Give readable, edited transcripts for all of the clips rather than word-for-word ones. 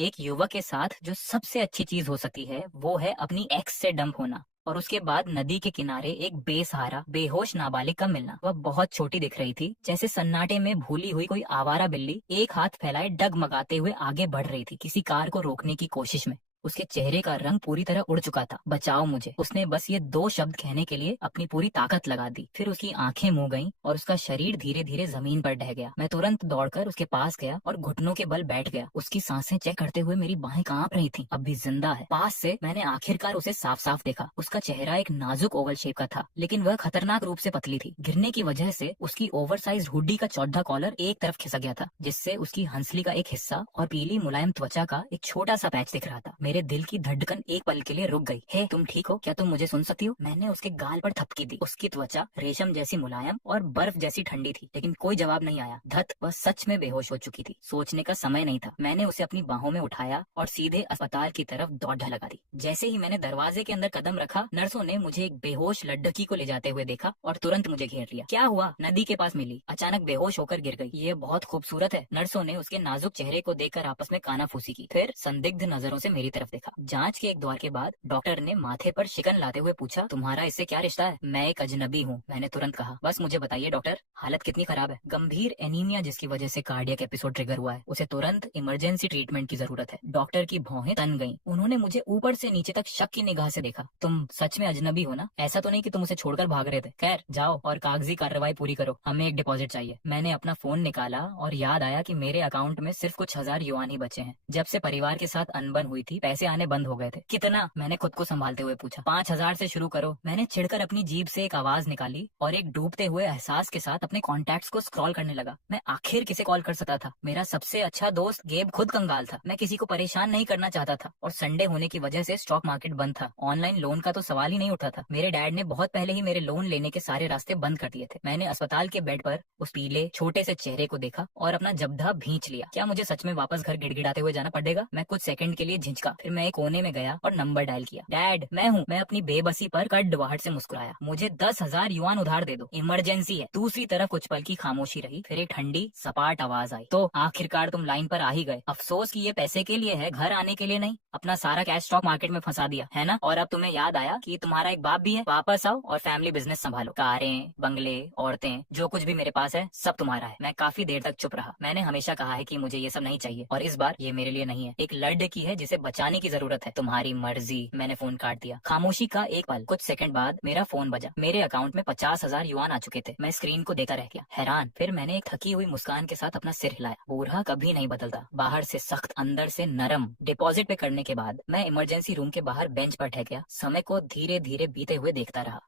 एक युवक के साथ जो सबसे अच्छी चीज हो सकती है वो है अपनी एक्स से डंप होना और उसके बाद नदी के किनारे एक बेसहारा बेहोश नाबालिग का मिलना। वह बहुत छोटी दिख रही थी, जैसे सन्नाटे में भूली हुई कोई आवारा बिल्ली एक हाथ फैलाए डगमगाते हुए आगे बढ़ रही थी किसी कार को रोकने की कोशिश में। उसके चेहरे का रंग पूरी तरह उड़ चुका था। बचाओ मुझे, उसने बस ये दो शब्द कहने के लिए अपनी पूरी ताकत लगा दी। फिर उसकी आंखें मुंह गईं और उसका शरीर धीरे धीरे जमीन पर ढह गया। मैं तुरंत दौड़कर उसके पास गया और घुटनों के बल बैठ गया। उसकी सांसें चेक करते हुए मेरी बाहें कांप रही थीं। अब भी जिंदा है। पास से मैंने आखिरकार उसे साफ साफ देखा। उसका चेहरा एक नाजुक ओवल शेप का था, लेकिन वह खतरनाक रूप से पतली थी। गिरने की वजह से उसकी ओवरसाइज हुडी का चौड़ा कॉलर एक तरफ खिसक गया था, जिससे उसकी हंसली का एक हिस्सा और पीली मुलायम त्वचा का एक छोटा सा पैच दिख रहा था। मेरे दिल की धड़कन एक पल के लिए रुक गई। हे, तुम ठीक हो? क्या तुम मुझे सुन सकती हो? मैंने उसके गाल पर थपकी दी। उसकी त्वचा रेशम जैसी मुलायम और बर्फ जैसी ठंडी थी, लेकिन कोई जवाब नहीं आया। धत, वह सच में बेहोश हो चुकी थी। सोचने का समय नहीं था। मैंने उसे अपनी बाहों में उठाया और सीधे अस्पताल की तरफ दौड़ लगा दी। जैसे ही मैंने दरवाजे के अंदर कदम रखा, नर्सों ने मुझे एक बेहोश लड़की को ले जाते हुए देखा और तुरंत मुझे घेर लिया। क्या हुआ? नदी के पास मिली, अचानक बेहोश होकर गिर गई। ये बहुत खूबसूरत है। नर्सों ने उसके नाजुक चेहरे को देखकर आपस में कानाफूसी की, फिर संदिग्ध नजरों से मेरी तरफ देखा। जांच के एक दौर के बाद डॉक्टर ने माथे पर शिकन लाते हुए पूछा, तुम्हारा इससे क्या रिश्ता है? मैं एक अजनबी हूँ, मैंने तुरंत कहा। बस मुझे बताइए डॉक्टर, हालत कितनी खराब है? गंभीर एनीमिया, जिसकी वजह से कार्डियक एपिसोड ट्रिगर हुआ है। उसे तुरंत इमरजेंसी ट्रीटमेंट की जरूरत है। डॉक्टर की भौहें तन गईं। उन्होंने मुझे ऊपर से नीचे तक शक की निगाह से देखा। तुम सच में अजनबी हो ना? ऐसा तो नहीं कि तुम उसे छोड़कर भाग रहे थे? खैर, जाओ और कागजी कार्रवाई पूरी करो, हमें एक डिपॉजिट चाहिए। मैंने अपना फोन निकाला और याद आया कि मेरे अकाउंट में सिर्फ कुछ 1000 युआन ही बचे हैं। जब से परिवार के साथ अनबन हुई थी, पैसे आने बंद हो गए थे। कितना? मैंने खुद को संभालते हुए पूछा। 5000 से शुरू करो। मैंने चिढ़कर अपनी जीभ से एक आवाज निकाली और एक डूबते हुए एहसास के साथ अपने कॉन्टैक्ट्स को स्क्रॉल करने लगा। मैं आखिर किसे कॉल कर सकता था? मेरा सबसे अच्छा दोस्त गेब खुद कंगाल था। मैं किसी को परेशान नहीं करना चाहता था और संडे होने की वजह से स्टॉक मार्केट बंद था। ऑनलाइन लोन का तो सवाल ही नहीं उठा था। मेरे डैड ने बहुत पहले ही मेरे लोन लेने के सारे रास्ते बंद कर दिए थे। मैंने अस्पताल के बेड पर उस पीले छोटे से चेहरे को देखा और अपना जबधा भींच लिया। क्या मुझे सच में वापस घर गिड़गिड़ाते हुए जाना पड़ेगा? मैं कुछ सेकंड के लिए झिझका, फिर मैं एक कोने में गया और नंबर डायल किया। डैड, मैं हूँ। मैं अपनी बेबसी पर कड़वाहट से मुस्कुराया। मुझे 10,000 युआन उधार दे दो, इमरजेंसी है। दूसरी तरफ कुछ पल की खामोशी रही, फिर एक ठंडी सपाट आवाज आई, तो आखिरकार तुम लाइन पर आ ही गए। अफसोस कि ये पैसे के लिए है, घर आने के लिए नहीं। अपना सारा कैश स्टॉक मार्केट में फंसा दिया है ना? और अब तुम्हें याद आया कि तुम्हारा एक बाप भी है। वापस आओ और फैमिली बिजनेस संभालो। कारें, बंगले, औरतें, जो कुछ भी मेरे पास है सब तुम्हारा है। मैं काफी देर तक चुप रहा। मैंने हमेशा कहा है कि मुझे ये सब नहीं चाहिए, और इस बार ये मेरे लिए नहीं है। एक लड़की है जिसे बचाने की जरूरत है। तुम्हारी मर्जी। मैंने फोन काट दिया। खामोशी का एक पल, कुछ सेकंड बाद मेरा फोन बजा। मेरे अकाउंट में 50,000 युआन आ चुके थे। मैं स्क्रीन को देखता रह गया, हैरान। फिर मैंने एक थकी हुई मुस्कान के साथ अपना सिर हिलाया। बूढ़ा कभी नहीं बदलता, बाहर से सख्त, अंदर से नरम। डिपॉजिट पे करने के बाद मैं इमरजेंसी रूम के बाहर बेंच पर ठहर गया। समय को धीरे धीरे बीते हुए देखता रहा।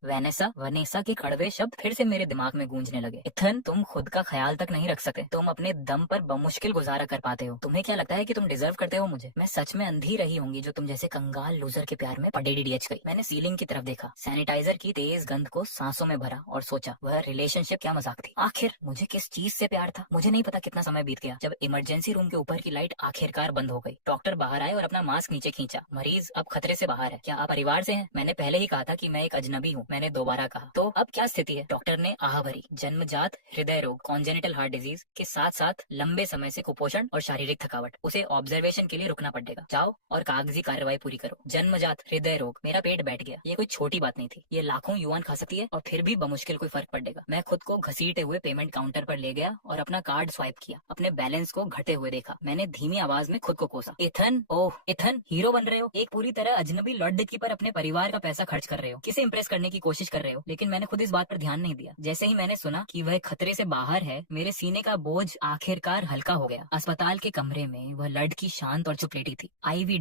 वनेसा के कड़वे शब्द फिर से मेरे दिमाग में गूंजने लगे। इथन, तुम खुद का ख्याल तक नहीं रख सके। तुम अपने दम पर बमुश्किल गुजारा कर पाते हो। तुम्हें क्या लगता है कि तुम डिजर्व करते हो मुझे? मैं सच में अंधी रही होंगी जो तुम जैसे कंगाल लूजर के प्यार में पडेडीडीएच गई। मैंने सीलिंग की तरफ देखा, सैनिटाइजर की तेज गंध को सांसों में भरा और सोचा, वह रिलेशनशिप क्या मजाक थी? आखिर मुझे किस चीज से प्यार था? मुझे नहीं पता कितना समय बीत गया जब इमरजेंसी रूम के ऊपर की लाइट आखिरकार बंद हो गई। डॉक्टर बाहर आए और अपना मास्क नीचे खींचा। मरीज अब खतरे से बाहर है। क्या आप परिवार से हैं? मैंने पहले ही कहा था कि मैं एक अजनबी हूँ। मैंने दोबारा कहा। तो अब क्या स्थिति है? डॉक्टर ने आह भरी। जन्मजात हृदय रोग, कॉन्जेनिटल हार्ट डिजीज के साथ साथ लंबे समय से कुपोषण और शारीरिक थकावट। उसे ऑब्जर्वेशन के लिए रुकना पड़ेगा। जाओ और कागजी कार्रवाई पूरी करो। जन्मजात हृदय रोग। मेरा पेट बैठ गया। ये कोई छोटी बात नहीं थी। ये लाखों युआन खा सकती है और फिर भी बमुश्किल कोई फर्क पड़ेगा। मैं खुद को घसीटे हुए पेमेंट काउंटर पर ले गया और अपना कार्ड स्वाइप किया। अपने बैलेंस को घटे हुए देखा। मैंने धीमी आवाज में खुद को कोसा, इथन, ओह इथन, हीरो बन रहे हो? एक पूरी तरह अजनबी लड़की पर अपने परिवार का पैसा खर्च कर रहे हो, किसे इंप्रेस करने की कोशिश कर रहे हो। लेकिन मैंने खुद इस बात पर ध्यान नहीं दिया। जैसे ही मैंने सुना कि वह खतरे से बाहर है, मेरे सीने का बोझ आखिरकार हल्का हो गया। अस्पताल के कमरे में वह लड़की शांत और चुप लेटी थी। आईवी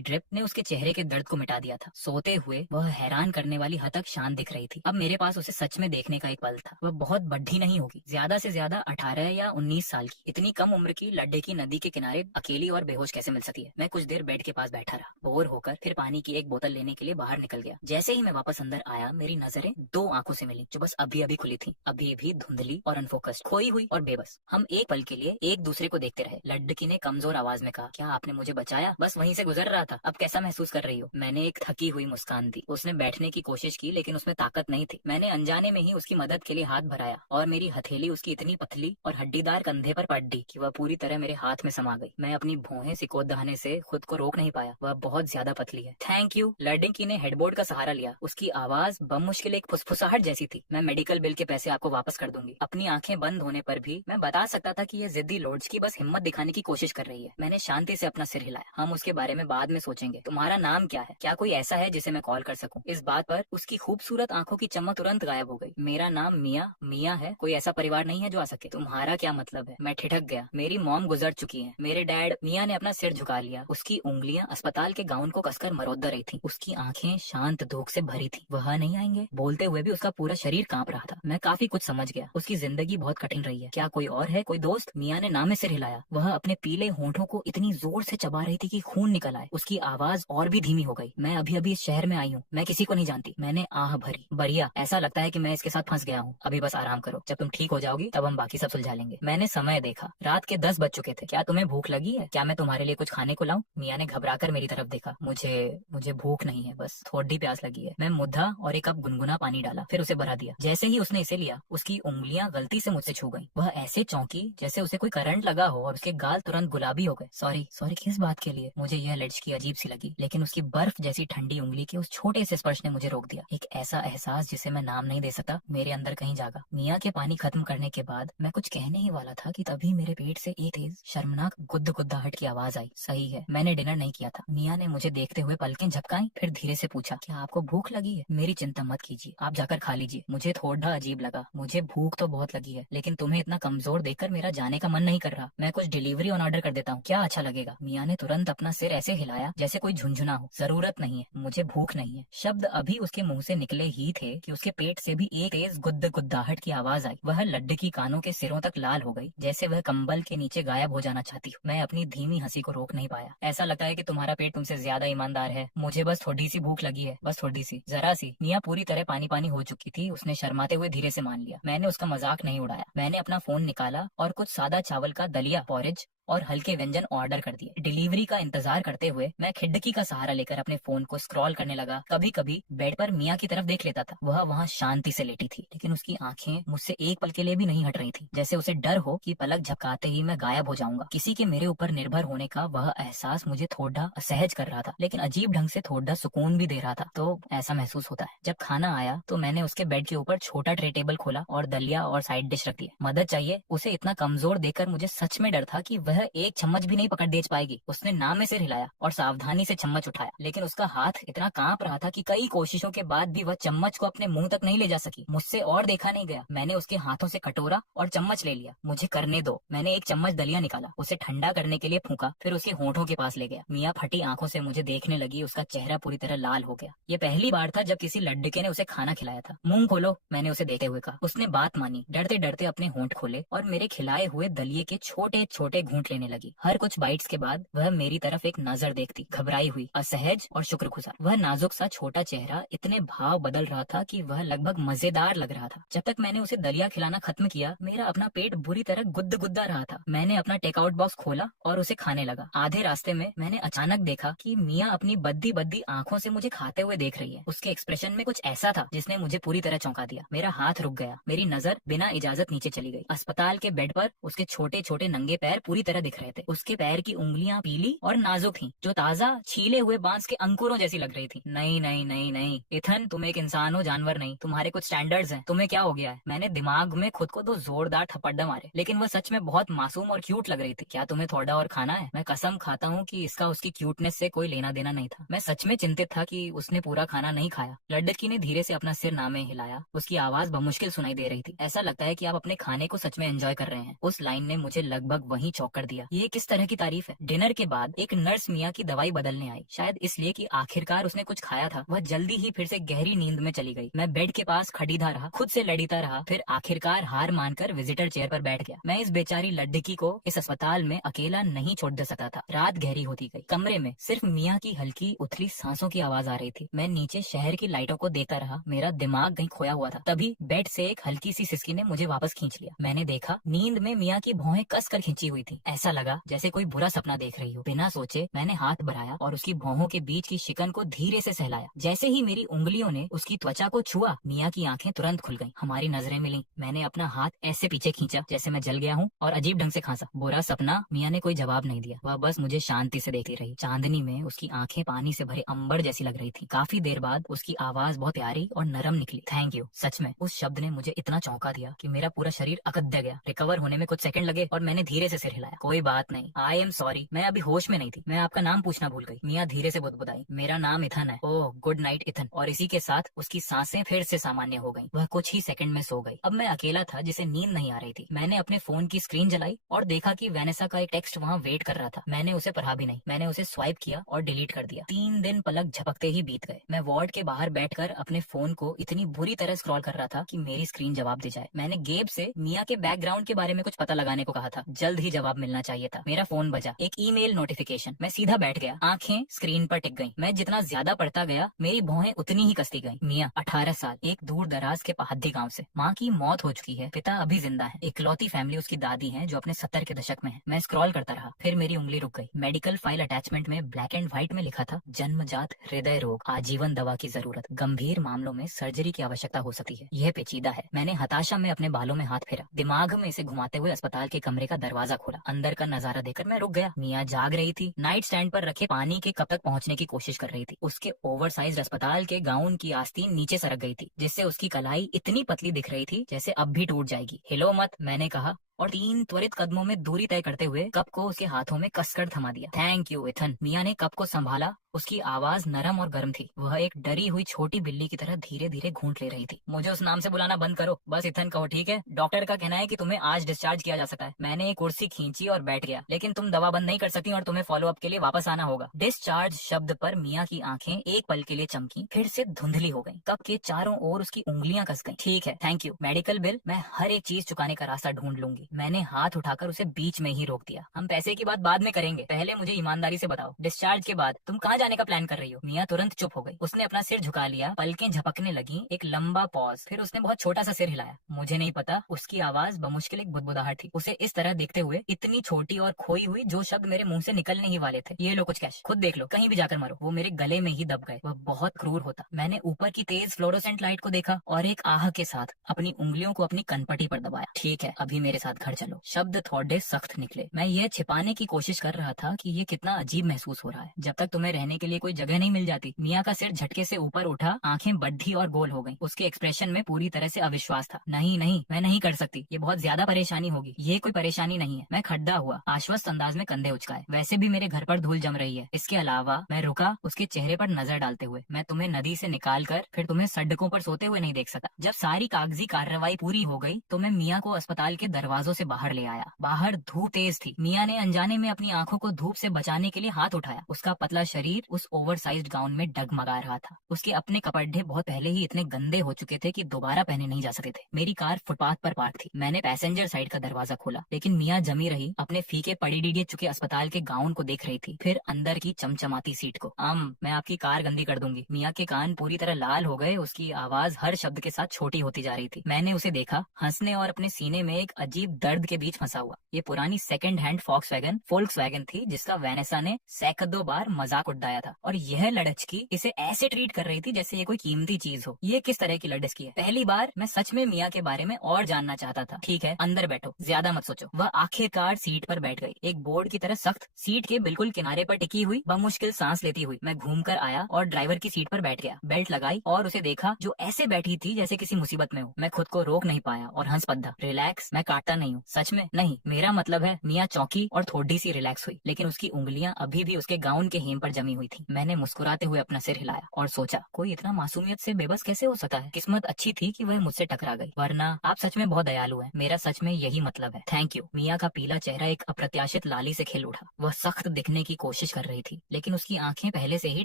ड्रिप ने उसके चेहरे के दर्द को मिटा दिया था। सोते हुए वह हैरान करने वाली हद तक शांत दिख रही थी। अब मेरे पास उसे सच में देखने का एक पल था। वह बहुत बड़ी नहीं होगी, ज्यादा से ज्यादा 18 या 19 साल की। इतनी कम उम्र की लड़की नदी के किनारे अकेली और बेहोश कैसे मिल सकती है? मैं कुछ देर बेड के पास बैठा रहा, बोर होकर फिर पानी की एक बोतल लेने के लिए बाहर निकल गया। जैसे ही मैं वापस अंदर आया, मेरी नजरें दो आंखों से मिली जो बस अभी अभी खुली थी, अभी भी धुंधली और अनफोकस्ड, खोई हुई और बेबस। हम एक पल के लिए एक दूसरे को देखते रहे। लड़की ने कमजोर आवाज में कहा, क्या आपने मुझे बचाया? बस वही कहीं से गुजर रहा था। अब कैसा महसूस कर रही हो? मैंने एक थकी हुई मुस्कान दी। उसने बैठने की कोशिश की लेकिन उसमें ताकत नहीं थी। मैंने अनजाने में ही उसकी मदद के लिए हाथ बढ़ाया और मेरी हथेली उसकी इतनी पतली और हड्डीदार कंधे पर पड़ दी कि वह पूरी तरह मेरे हाथ में समा गई। मैं अपनी भौहें सिकोड़ दहाने से खुद को रोक नहीं पाया। वह बहुत ज्यादा पतली है। Thank you. लर्डिंकी ने हेडबोर्ड का सहारा लिया। उसकी आवाज बमुश्किल एक फुसफुसाहट जैसी थी। मैं मेडिकल बिल के पैसे आपको वापस कर दूंगी। अपनी आंखें बंद होने पर भी मैं बता सकता था कि यह जिद्दी लॉर्ड्स की बस हिम्मत दिखाने की कोशिश कर रही है। मैंने शांति से अपना सिर हिलाया। हम उसके बारे में बाद में सोचेंगे। तुम्हारा नाम क्या है? क्या कोई ऐसा है जिसे मैं कॉल कर सकूं? इस बात पर उसकी खूबसूरत आंखों की चमक तुरंत गायब हो गई। मेरा नाम मिया मिया है। कोई ऐसा परिवार नहीं है जो आ सके। तुम्हारा क्या मतलब है? मैं ठिठक गया। मेरी मॉम गुजर चुकी है। मेरे डैड। मिया ने अपना सिर झुका लिया। उसकी उंगलियां अस्पताल के गाउन को कसकर मरोड़ रही थी। उसकी आंखें शांत धोख से भरी थी। वह नहीं आएंगे? बोलते हुए भी उसका पूरा शरीर कांप रहा था। मैं काफी कुछ समझ गया। उसकी जिंदगी बहुत कठिन रही है। क्या कोई और है? कोई दोस्त? मिया ने नाम में सिर हिलाया। वह अपने पीले होंठों को इतनी जोर से चबा रही थी कि खून निकल आए। उसकी आवाज और भी धीमी हो गई। मैं अभी अभी इस शहर में आई हूँ। मैं किसी को नहीं जानती। मैंने आह भरी। बढ़िया। ऐसा लगता है कि मैं इसके साथ फंस गया हूँ। अभी बस आराम करो। जब तुम ठीक हो जाओगी तब हम बाकी सब सुलझा लेंगे। मैंने समय देखा। रात के 10 बज चुके थे। क्या तुम्हें भूख लगी है? क्या मैं तुम्हारे लिए कुछ खाने को लाऊं? मिया ने घबराकर मेरी तरफ देखा। मुझे भूख नहीं है, बस थोड़ी प्यास लगी है। मैं मुद्दा और एक कप गुनगुना पानी डाला, फिर उसे भरा दिया। जैसे ही उसने इसे लिया, उसकी उंगलियां गलती से मुझसे छू गईं। वह ऐसे चौंकी जैसे उसे कोई करंट लगा हो और उसके गाल तुरंत गुलाबी हो गए। सॉरी सॉरी किस बात के लिए? मुझे यह लड़की अजीब सी लगी, लेकिन उसकी बर्फ जैसी ठंडी उंगली के उस छोटे से स्पर्श ने मुझे रोक दिया। एक ऐसा एहसास जिसे मैं नाम नहीं दे सकता मेरे अंदर कहीं जागा। मिया के पानी खत्म करने के बाद मैं कुछ कहने ही वाला था कि तभी मेरे पेट से एक तेज शर्मनाक गुद्दगुद्दाहट की आवाज आई। सही है, मैंने डिनर नहीं किया था। मिया ने मुझे देखते हुए पलकें झपकाई, फिर धीरे से पूछा, क्या आपको भूख लगी है? मेरी चिंता मत कीजिए, आप जाकर खा लीजिए। मुझे थोड़ा अजीब लगा। मुझे भूख तो बहुत लगी है, लेकिन तुम्हें इतना कमजोर देखकर मेरा जाने का मन नहीं कर रहा। मैं कुछ डिलीवरी ऑन ऑर्डर कर देता हूँ, क्या अच्छा लगेगा? मिया ने तुरंत अपना सिर ऐसे हिलाया जैसे कोई झुंझुना हो। जरूरत नहीं है, मुझे भूख नहीं है। शब्द अभी उसके मुंह से निकले ही थे कि उसके पेट से भी एक तेज गुद्दगुद्दाहट की आवाज आई। वह लड्डू की कानों के सिरों तक लाल हो गई, जैसे वह कंबल के नीचे गायब हो जाना चाहती हो। मैं अपनी धीमी हंसी को रोक नहीं पाया। ऐसा लगता है कि तुम्हारा पेट तुमसे ज्यादा ईमानदार है। मुझे बस थोड़ी सी भूख लगी है, बस थोड़ी सी, जरा सी। मिया पूरी तरह पानी पानी हो चुकी थी। उसने शर्माते हुए धीरे से मान लिया। मैंने उसका मजाक नहीं उड़ाया। मैंने अपना फोन निकाला और कुछ सादा चावल का दलिया, पॉरेज और हल्के व्यंजन ऑर्डर कर दिए। डिलीवरी का इंतजार करते हुए मैं खिड़की का सहारा लेकर अपने फोन को स्क्रॉल करने लगा। कभी कभी बेड पर मिया की तरफ देख लेता था। वह वहाँ शांति से लेटी थी, लेकिन उसकी आंखें मुझसे एक पल के लिए भी नहीं हट रही थी, जैसे उसे डर हो कि पलक झपकाते ही मैं गायब हो जाऊंगा। किसी के मेरे ऊपर निर्भर होने का वह एहसास मुझे थोड़ा असहज कर रहा था, लेकिन अजीब ढंग से थोड़ा सुकून भी दे रहा था। तो ऐसा महसूस होता है। जब खाना आया तो मैंने उसके बेड के ऊपर छोटा ट्रे टेबल खोला और दलिया और साइड डिश रख दिया। मदद चाहिए? उसे इतना कमजोर देखकर मुझे सच में डर था कि वह एक चम्मच भी नहीं पकड़ देच पाएगी। उसने नाम में सिर हिलाया और सावधानी से चम्मच उठाया, लेकिन उसका हाथ इतना कांप रहा था कि कई कोशिशों के बाद भी वह चम्मच को अपने मुंह तक नहीं ले जा सकी। मुझसे और देखा नहीं गया। मैंने उसके हाथों से कटोरा और चम्मच ले लिया। मुझे करने दो। मैंने एक चम्मच दलिया निकाला, उसे ठंडा करने के लिए फूंका, फिर उसके होठों के पास ले गया। मिया फटी आंखों से मुझे देखने लगी। उसका चेहरा पूरी तरह लाल हो गया। ये पहली बार था जब किसी लड़के ने उसे खाना खिलाया था। मुंह खोलो, मैंने उसे देखते हुए कहा। उसने बात मानी। डरते डरते अपने होंठ खोले और मेरे खिलाए हुए दलिये के छोटे छोटे घूंट लेने लगी। हर कुछ बाइट्स के बाद वह मेरी तरफ एक नजर देखती, घबराई हुई, असहज और शुक्रगुजार। वह नाजुक सा छोटा चेहरा इतने भाव बदल रहा था कि वह लगभग मजेदार लग रहा था। जब तक मैंने उसे दलिया खिलाना खत्म किया, मेरा अपना पेट बुरी तरह गुद्दा रहा था। मैंने अपना टेकआउट बॉक्स खोला और उसे खाने लगा। आधे रास्ते में मैंने अचानक देखा कि मिया अपनी बद्दी बद्दी आंखों से मुझे खाते हुए देख रही है। उसके एक्सप्रेशन में कुछ ऐसा था जिसने मुझे पूरी तरह चौंका दिया। मेरा हाथ रुक गया। मेरी नजर बिना इजाजत नीचे चली गई। अस्पताल के बेड पर उसके छोटे छोटे नंगे पैर पूरी तरह दिख रहे थे। उसके पैर की उंगलियां पीली और नाजुक थीं, जो ताजा छीले हुए बांस के अंकुरों जैसी लग रही थी। नहीं नहीं नहीं नहीं इथन, तुम एक इंसान हो, जानवर नहीं। तुम्हारे कुछ स्टैंडर्ड्स हैं। तुम्हें क्या हो गया है? मैंने दिमाग में खुद को 2 जोरदार थप्पड़ मारे, लेकिन वह सच में बहुत मासूम और क्यूट लग रही थी। क्या तुम्हें थोड़ा और खाना है? मैं कसम खाता हूँ कि इसका उसकी क्यूटनेस से कोई लेना देना नहीं था। मैं सच में चिंतित था कि उसने पूरा खाना नहीं खाया। लड़की ने धीरे से अपना सिर नामे हिलाया। उसकी आवाज बमुश्किल सुनाई दे रही थी। ऐसा लगता है कि आप अपने खाने को सच में एंजॉय कर रहे हैं। उस लाइन ने मुझे लगभग वहीं चौंक कर दिया। ये किस तरह की तारीफ है? डिनर के बाद एक नर्स मिया की दवाई बदलने आई, शायद इसलिए कि आखिरकार उसने कुछ खाया था। वह जल्दी ही फिर से गहरी नींद में चली गई। मैं बेड के पास खड़ीदा रहा, खुद से लड़ीता रहा, फिर आखिरकार हार मानकर विजिटर चेयर पर बैठ गया। मैं इस बेचारी लड़की को इस अस्पताल में अकेला नहीं छोड़ दे सकता था। रात गहरी होती गई। कमरे में सिर्फ मिया की हल्की उथली सांसों की आवाज आ रही थी। मैं नीचे शहर की लाइटों को देखता रहा। मेरा दिमाग कहीं खोया हुआ था। तभी बेड से एक हल्की सी सिसकी ने मुझे वापस खींच लिया। मैंने देखा नींद में मिया की भौहें कस कर खींची हुई थी। ऐसा लगा जैसे कोई बुरा सपना देख रही हो। बिना सोचे मैंने हाथ बढ़ाया और उसकी भौहों के बीच की शिकन को धीरे से सहलाया। जैसे ही मेरी उंगलियों ने उसकी त्वचा को छुआ, मिया की आंखें तुरंत खुल गईं। हमारी नजरें मिली। मैंने अपना हाथ ऐसे पीछे खींचा जैसे मैं जल गया हूँ और अजीब ढंग से खांसा। बुरा सपना? मिया ने कोई जवाब नहीं दिया। वह बस मुझे शांति से देखती रही। चांदनी में उसकी आंखें पानी से भरे अंबर जैसी लग रही थी। काफी देर बाद उसकी आवाज बहुत प्यारी और नरम निकली। Thank you. सच में उस शब्द ने मुझे इतना चौंका दिया कि मेरा पूरा शरीर अकड़ गया। रिकवर होने में कुछ सेकंड लगे और मैंने धीरे से सिर हिलाया। कोई बात नहीं, आई एम सॉरी, मैं अभी होश में नहीं थी। मैं आपका नाम पूछना भूल गई। मिया धीरे से बुदबुदाई। मेरा नाम इथन है। ओह, गुड नाइट इथन। और इसी के साथ उसकी सांसें फिर से सामान्य हो गईं। वह कुछ ही सेकंड में सो गई। अब मैं अकेला था जिसे नींद नहीं आ रही थी। मैंने अपने फोन की स्क्रीन जलाई और देखा कि वैनेसा का एक टेक्स्ट वहाँ वेट कर रहा था। मैंने उसे पढ़ा भी नहीं। मैंने उसे स्वाइप किया और डिलीट कर दिया। 3 दिन पलक झपकते ही बीत गए। मैं वार्ड के बाहर बैठकर अपने फोन को इतनी बुरी तरह स्क्रॉल कर रहा था कि मेरी स्क्रीन जवाब दे जाए। मैंने गेब से मिया के बैकग्राउंड के बारे में कुछ पता लगाने को कहा था। जल्द ही जवाब मिलना चाहिए था। मेरा फोन बजा, एक ईमेल नोटिफिकेशन। मैं सीधा बैठ गया। आंखें स्क्रीन पर टिक गईं। मैं जितना ज्यादा पढ़ता गया मेरी भौहें उतनी ही कसती गईं। मिया, 18 साल, एक दूर दराज के पहाड़ी गांव से। माँ की मौत हो चुकी है, पिता अभी जिंदा है। इकलौती फैमिली उसकी दादी है जो अपने 70 के दशक में है। मैं स्क्रॉल करता रहा, फिर मेरी उंगली रुक गई। मेडिकल फाइल अटैचमेंट में ब्लैक एंड व्हाइट में लिखा था, जन्मजात हृदय रोग, आजीवन दवा की जरूरत, गंभीर मामलों में सर्जरी की आवश्यकता हो सकती है। यह पेचीदा है। मैंने हताशा में अपने बालों में हाथ फेरा। दिमाग में इसे घुमाते हुए अस्पताल के कमरे का दरवाजा खोला। अंदर का नजारा देखकर मैं रुक गया। मिया जाग रही थी। नाइट स्टैंड पर रखे पानी के कप तक पहुंचने की कोशिश कर रही थी। उसके ओवरसाइज अस्पताल के गाउन की आस्तीन नीचे सरक गई थी, जिससे उसकी कलाई इतनी पतली दिख रही थी जैसे अब भी टूट जाएगी। हिलो मत, मैंने कहा और 3 त्वरित कदमों में दूरी तय करते हुए कप को उसके हाथों में कसकर थमा दिया। Thank you Ethan. मिया ने कप को संभाला। उसकी आवाज नरम और गर्म थी। वह एक डरी हुई छोटी बिल्ली की तरह धीरे धीरे घूंट ले रही थी। मुझे उस नाम से बुलाना बंद करो, बस इथन कहो, ठीक है? डॉक्टर का कहना है कि तुम्हें आज डिस्चार्ज किया जा सकता है। मैंने एक कुर्सी खींची और बैठ गया। लेकिन तुम दवा बंद नहीं कर सकती और तुम्हें फॉलो अप के लिए वापस आना होगा। डिस्चार्ज शब्द पर मिया की आंखें एक पल के लिए चमकी, फिर से धुंधली हो गईं। कप के चारों ओर उसकी उंगलियां कस गईं। ठीक है, थैंक यू। मेडिकल बिल मैं हर एक चीज चुकाने का रास्ता ढूंढ लूंगी। मैंने हाथ उठाकर उसे बीच में ही रोक दिया। हम पैसे की बात बाद में करेंगे, पहले मुझे ईमानदारी से बताओ, डिस्चार्ज के बाद तुम कहाँ जाने का प्लान कर रही हो? मिया तुरंत चुप हो गई। उसने अपना सिर झुका लिया, पलकें झपकने लगी। एक लंबा पॉज, फिर उसने बहुत छोटा सा सिर हिलाया। मुझे नहीं पता। उसकी आवाज बमुश्किल एक बुदबुदाहट थी। उसे इस तरह देखते हुए इतनी छोटी और खोई हुई जो शब्द मेरे मुंह से निकलने ही वाले थे। ये लो कुछ कैश, खुद देख लो, कहीं भी जाकर मरो। वो मेरे गले में ही दब गए। वह बहुत क्रूर होता। मैंने ऊपर की तेज फ्लोरोसेंट लाइट को देखा और एक आह के साथ अपनी उंगलियों को अपनी कनपटी पर दबाया। ठीक है, अभी मेरे साथ घर चलो। शब्द थोड़े सख्त निकले। मैं यह छिपाने की कोशिश कर रहा था कि ये कितना अजीब महसूस हो रहा है। जब तक तुम्हें रहने के लिए कोई जगह नहीं मिल जाती। मिया का सिर झटके से ऊपर उठा, आंखें बड्ढी और गोल हो गईं। उसके एक्सप्रेशन में पूरी तरह से अविश्वास था। नहीं नहीं, मैं नहीं कर सकती, ये बहुत ज्यादा परेशानी होगी। ये कोई परेशानी नहीं है। मैं खड्डा हुआ, आश्वस्त अंदाज में कंधे उचकाए। वैसे भी मेरे घर पर धूल जम रही है। इसके अलावा मैं रुका, उसके चेहरे पर नजर डालते हुए। मैं तुम्हें नदी से निकाल कर फिर तुम्हें सड़कों पर सोते हुए नहीं देख सकता। जब सारी कागजी कार्रवाई पूरी हो गई तो मैं मिया को अस्पताल के दरवाजों से बाहर ले आया। बाहर धूप तेज थी। मिया ने अनजाने में अपनी आंखों को धूप से बचाने के लिए हाथ उठाया। उसका पतला शरीर उस ओवरसाइज्ड गाउन में डगमगा रहा था। उसके अपने कपड़े बहुत पहले ही इतने गंदे हो चुके थे कि दोबारा पहने नहीं जा सकते थे। मेरी कार फुटपाथ पर पार्क थी। मैंने पैसेंजर साइड का दरवाजा खोला, लेकिन मिया जमी रही अपने फीके पड़ी चुके अस्पताल के गाउन को देख रही थी, फिर अंदर की चमचमाती सीट को। मैं आपकी कार गंदी कर दूंगी। मिया के कान पूरी तरह लाल हो गए। उसकी आवाज हर शब्द के साथ छोटी होती जा रही थी। मैंने उसे देखा, हंसने और अपने सीने में एक अजीब दर्द के बीच फंसा हुआ। ये पुरानी सेकंड हैंड फोल्क्सवैगन थी जिसका वैनेसा ने सैकड़ों बार मजाक उड़ाया था, और यह लड़चकी इसे ऐसे ट्रीट कर रही थी जैसे ये कोई कीमती चीज हो। ये किस तरह की लड़चकी है? पहली बार मैं सच में मिया के बारे में और जानना चाहता था। ठीक है, अंदर बैठो, ज्यादा मत सोचो। वह आखिरकार सीट पर बैठ गई, एक बोर्ड की तरह सख्त सीट के बिल्कुल किनारे पर टिकी हुई, बमुश्किल सांस लेती हुई। मैं घूम कर आया और ड्राइवर की सीट पर बैठ गया। बेल्ट लगाई और उसे देखा जो ऐसे बैठी थी जैसे किसी मुसीबत में हो। मैं खुद को रोक नहीं पाया और हंस पद्धा। रिलैक्स, मैं काटता नहीं हूँ, सच में नहीं। मेरा मतलब है। मिया चौंकी और थोड़ी सी रिलैक्स हुई, लेकिन उसकी उंगलियां अभी भी उसके गाउन के हेम पर जमी हुई थी। मैंने मुस्कुराते हुए अपना सिर हिलाया और सोचा, कोई इतना मासूमियत से बेबस कैसे हो सकता है? किस्मत अच्छी थी कि वह मुझसे टकरा गई, वरना आप सच में बहुत दयालु हैं। मेरा सच में यही मतलब है। Thank you. मिया का पीला चेहरा एक अप्रत्याशित लाली से खिल उठा। वह सख्त दिखने की कोशिश कर रही थी, लेकिन उसकी आंखें पहले से ही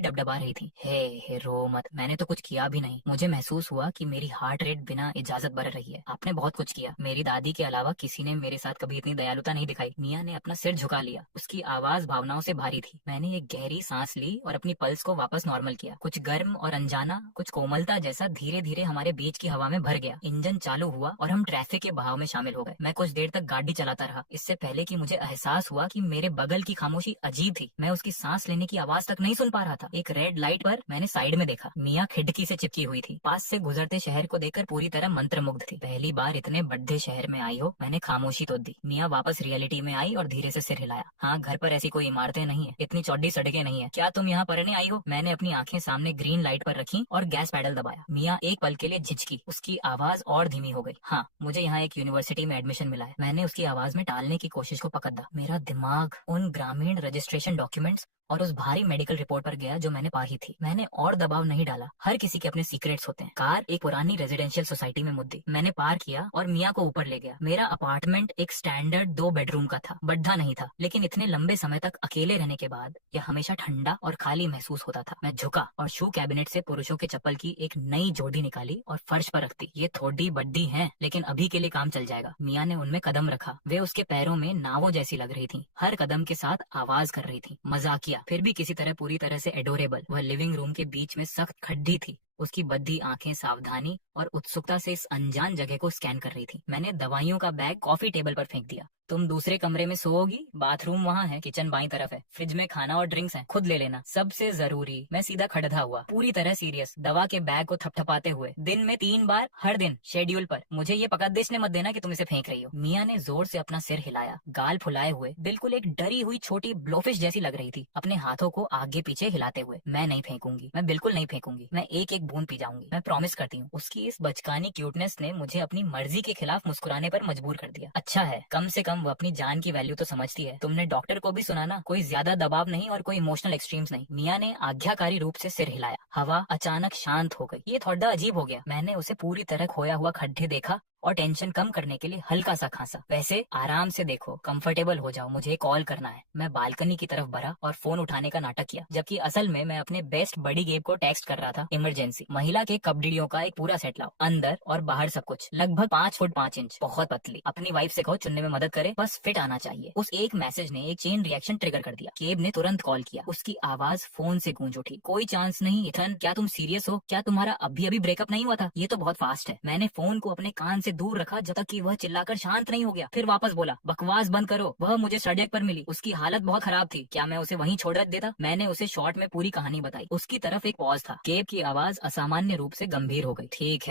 डबडबा रही थी। हे रो मत, मैंने तो कुछ किया भी नहीं। मुझे महसूस हुआ कि मेरी हार्ट रेट बिना इजाजत बढ़ रही है। आपने बहुत कुछ किया, मेरी दादी के अलावा किसी ने मेरे साथ कभी इतनी दयालुता नहीं दिखाई। मियाँ ने अपना सिर झुका लिया। उसकी आवाज भावनाओं से भारी थी। मैंने एक गहरी सांस ली और अपनी पल्स को वापस नॉर्मल किया। कुछ गर्म और अनजाना, कुछ कोमलता जैसा धीरे धीरे हमारे बीच की हवा में भर गया। इंजन चालू हुआ और हम ट्रैफिक के बहाव में शामिल हो गए। मैं कुछ देर तक गाड़ी चलाता रहा, इससे पहले कि मुझे एहसास हुआ कि मेरे बगल की खामोशी अजीब थी। मैं उसकी सांस लेने की आवाज तक नहीं सुन पा रहा था। एक रेड लाइट पर मैंने साइड में देखा। मियाँ खिड़की से चिपकी हुई थी। पास से गुजरते शहर को देखकर पूरी तरह मंत्रमुग्ध थी। पहली बार इतने बड़े शहर में आई हो। मैंने खामोशी तोड़ दी। मियाँ वापस रियलिटी में आई और धीरे से सिर हिलाया। हाँ, घर पर ऐसी कोई इमारतें नहीं है, इतनी चौड़ी सड़कें नहीं है। क्या तुम यहाँ पढ़ने आई हो? मैंने अपनी आंखें सामने ग्रीन लाइट पर रखी और गैस पैडल दबाया। मियाँ एक पल के लिए झिझकी। उसकी आवाज और धीमी हो गई। हाँ, मुझे यहाँ एक यूनिवर्सिटी में एडमिशन मिला है। मैंने उसकी आवाज में टालने की कोशिश को पकड़ा। मेरा दिमाग उन ग्रामीण रजिस्ट्रेशन डॉक्यूमेंट्स और उस भारी मेडिकल रिपोर्ट पर गया जो मैंने पाई थी। मैंने और दबाव नहीं डाला। हर किसी के अपने सीक्रेट्स होते हैं। कार एक पुरानी रेजिडेंशियल सोसाइटी में मुद्दी। मैंने पार किया और मियाँ को ऊपर ले गया। मेरा अपार्टमेंट एक स्टैंडर्ड 2 बेडरूम का था। बड़ा नहीं था, लेकिन इतने लंबे समय तक अकेले रहने के बाद यह हमेशा ठंडा और खाली महसूस होता था। मैं झुका और शू कैबिनेट से पुरुषों के चप्पल की एक नई जोड़ी निकाली और फर्श पर रख दी। ये थोड़ी बड्डी है, लेकिन अभी के लिए काम चल जाएगा। मियाँ ने उनमें कदम रखा। वे उसके पैरों में नावों जैसी लग रही थी। हर कदम के साथ आवाज कर रही थी, मजाकिया, फिर भी किसी तरह पूरी तरह से एडोरेबल। वह लिविंग रूम के बीच में सख्त खड्डी थी। उसकी बद्दी आंखें सावधानी और उत्सुकता से इस अनजान जगह को स्कैन कर रही थी। मैंने दवाइयों का बैग कॉफी टेबल पर फेंक दिया। तुम दूसरे कमरे में सोओगी, बाथरूम वहाँ है, किचन बाईं तरफ है, फ्रिज में खाना और ड्रिंक्स हैं, खुद ले लेना। सबसे जरूरी, मैं सीधा खड़ा हुआ, पूरी तरह सीरियस, दवा के बैग को थपथपाते हुए, दिन में 3 बार, हर दिन, शेड्यूल पर। मुझे ये पकड़ देने मत देना कि तुम इसे फेंक रही हो। मियाँ ने जोर से अपना सिर हिलाया, गाल फुलाए हुए, बिल्कुल एक डरी हुई छोटी ब्लोफिश जैसी लग रही थी, अपने हाथों को आगे पीछे हिलाते हुए। मैं नहीं फेंकूंगी, मैं बिल्कुल नहीं फेंकूंगी, मैं एक एक बूंद पी जाऊंगी, मैं प्रॉमिस करती हूँ। उसकी इस बचकानी क्यूटनेस ने मुझे अपनी मर्जी के खिलाफ मुस्कुराने पर मजबूर कर दिया। अच्छा है, कम से कम वो अपनी जान की वैल्यू तो समझती है। तुमने डॉक्टर को भी सुना ना, कोई ज्यादा दबाव नहीं और कोई इमोशनल एक्सट्रीम्स नहीं। मियाँ ने आज्ञाकारी रूप से सिर हिलाया। हवा अचानक शांत हो गई। ये थोड़ा अजीब हो गया। मैंने उसे पूरी तरह खोया हुआ खड्डे देखा और टेंशन कम करने के लिए हल्का सा खांसा। वैसे आराम से देखो, कंफर्टेबल हो जाओ, मुझे कॉल करना है। मैं बालकनी की तरफ बढ़ा और फोन उठाने का नाटक किया, जबकि असल में मैं अपने बेस्ट बड़ी गेब को टेक्स्ट कर रहा था। इमरजेंसी, महिला के कपड़ियों का एक पूरा सेट लाओ, अंदर और बाहर सब कुछ, लगभग 5 फुट 5 इंच, बहुत पतली। अपनी वाइफ से कहो चुनने में मदद करे, बस फिट आना चाहिए। उस एक मैसेज ने एक चेन रिएक्शन ट्रिगर कर दिया। केब ने तुरंत कॉल किया। उसकी आवाज फोन से गूंज उठी। कोई चांस नहीं इथन, क्या तुम सीरियस हो? क्या तुम्हारा अभी अभी ब्रेकअप नहीं हुआ था? ये तो बहुत फास्ट है। मैंने फोन को अपने कान से दूर रखा जब तक कि वह चिल्लाकर शांत नहीं हो गया। फिर वापस बोला, बकवास बंद करो, वह मुझे सड़क पर मिली, उसकी हालत बहुत खराब थी, क्या मैं उसे वहीं छोड़ देता? मैंने उसे शॉर्ट में पूरी कहानी बताई। उसकी तरफ एक पॉज था। केब की आवाज असामान्य रूप से गंभीर हो गई। ठीक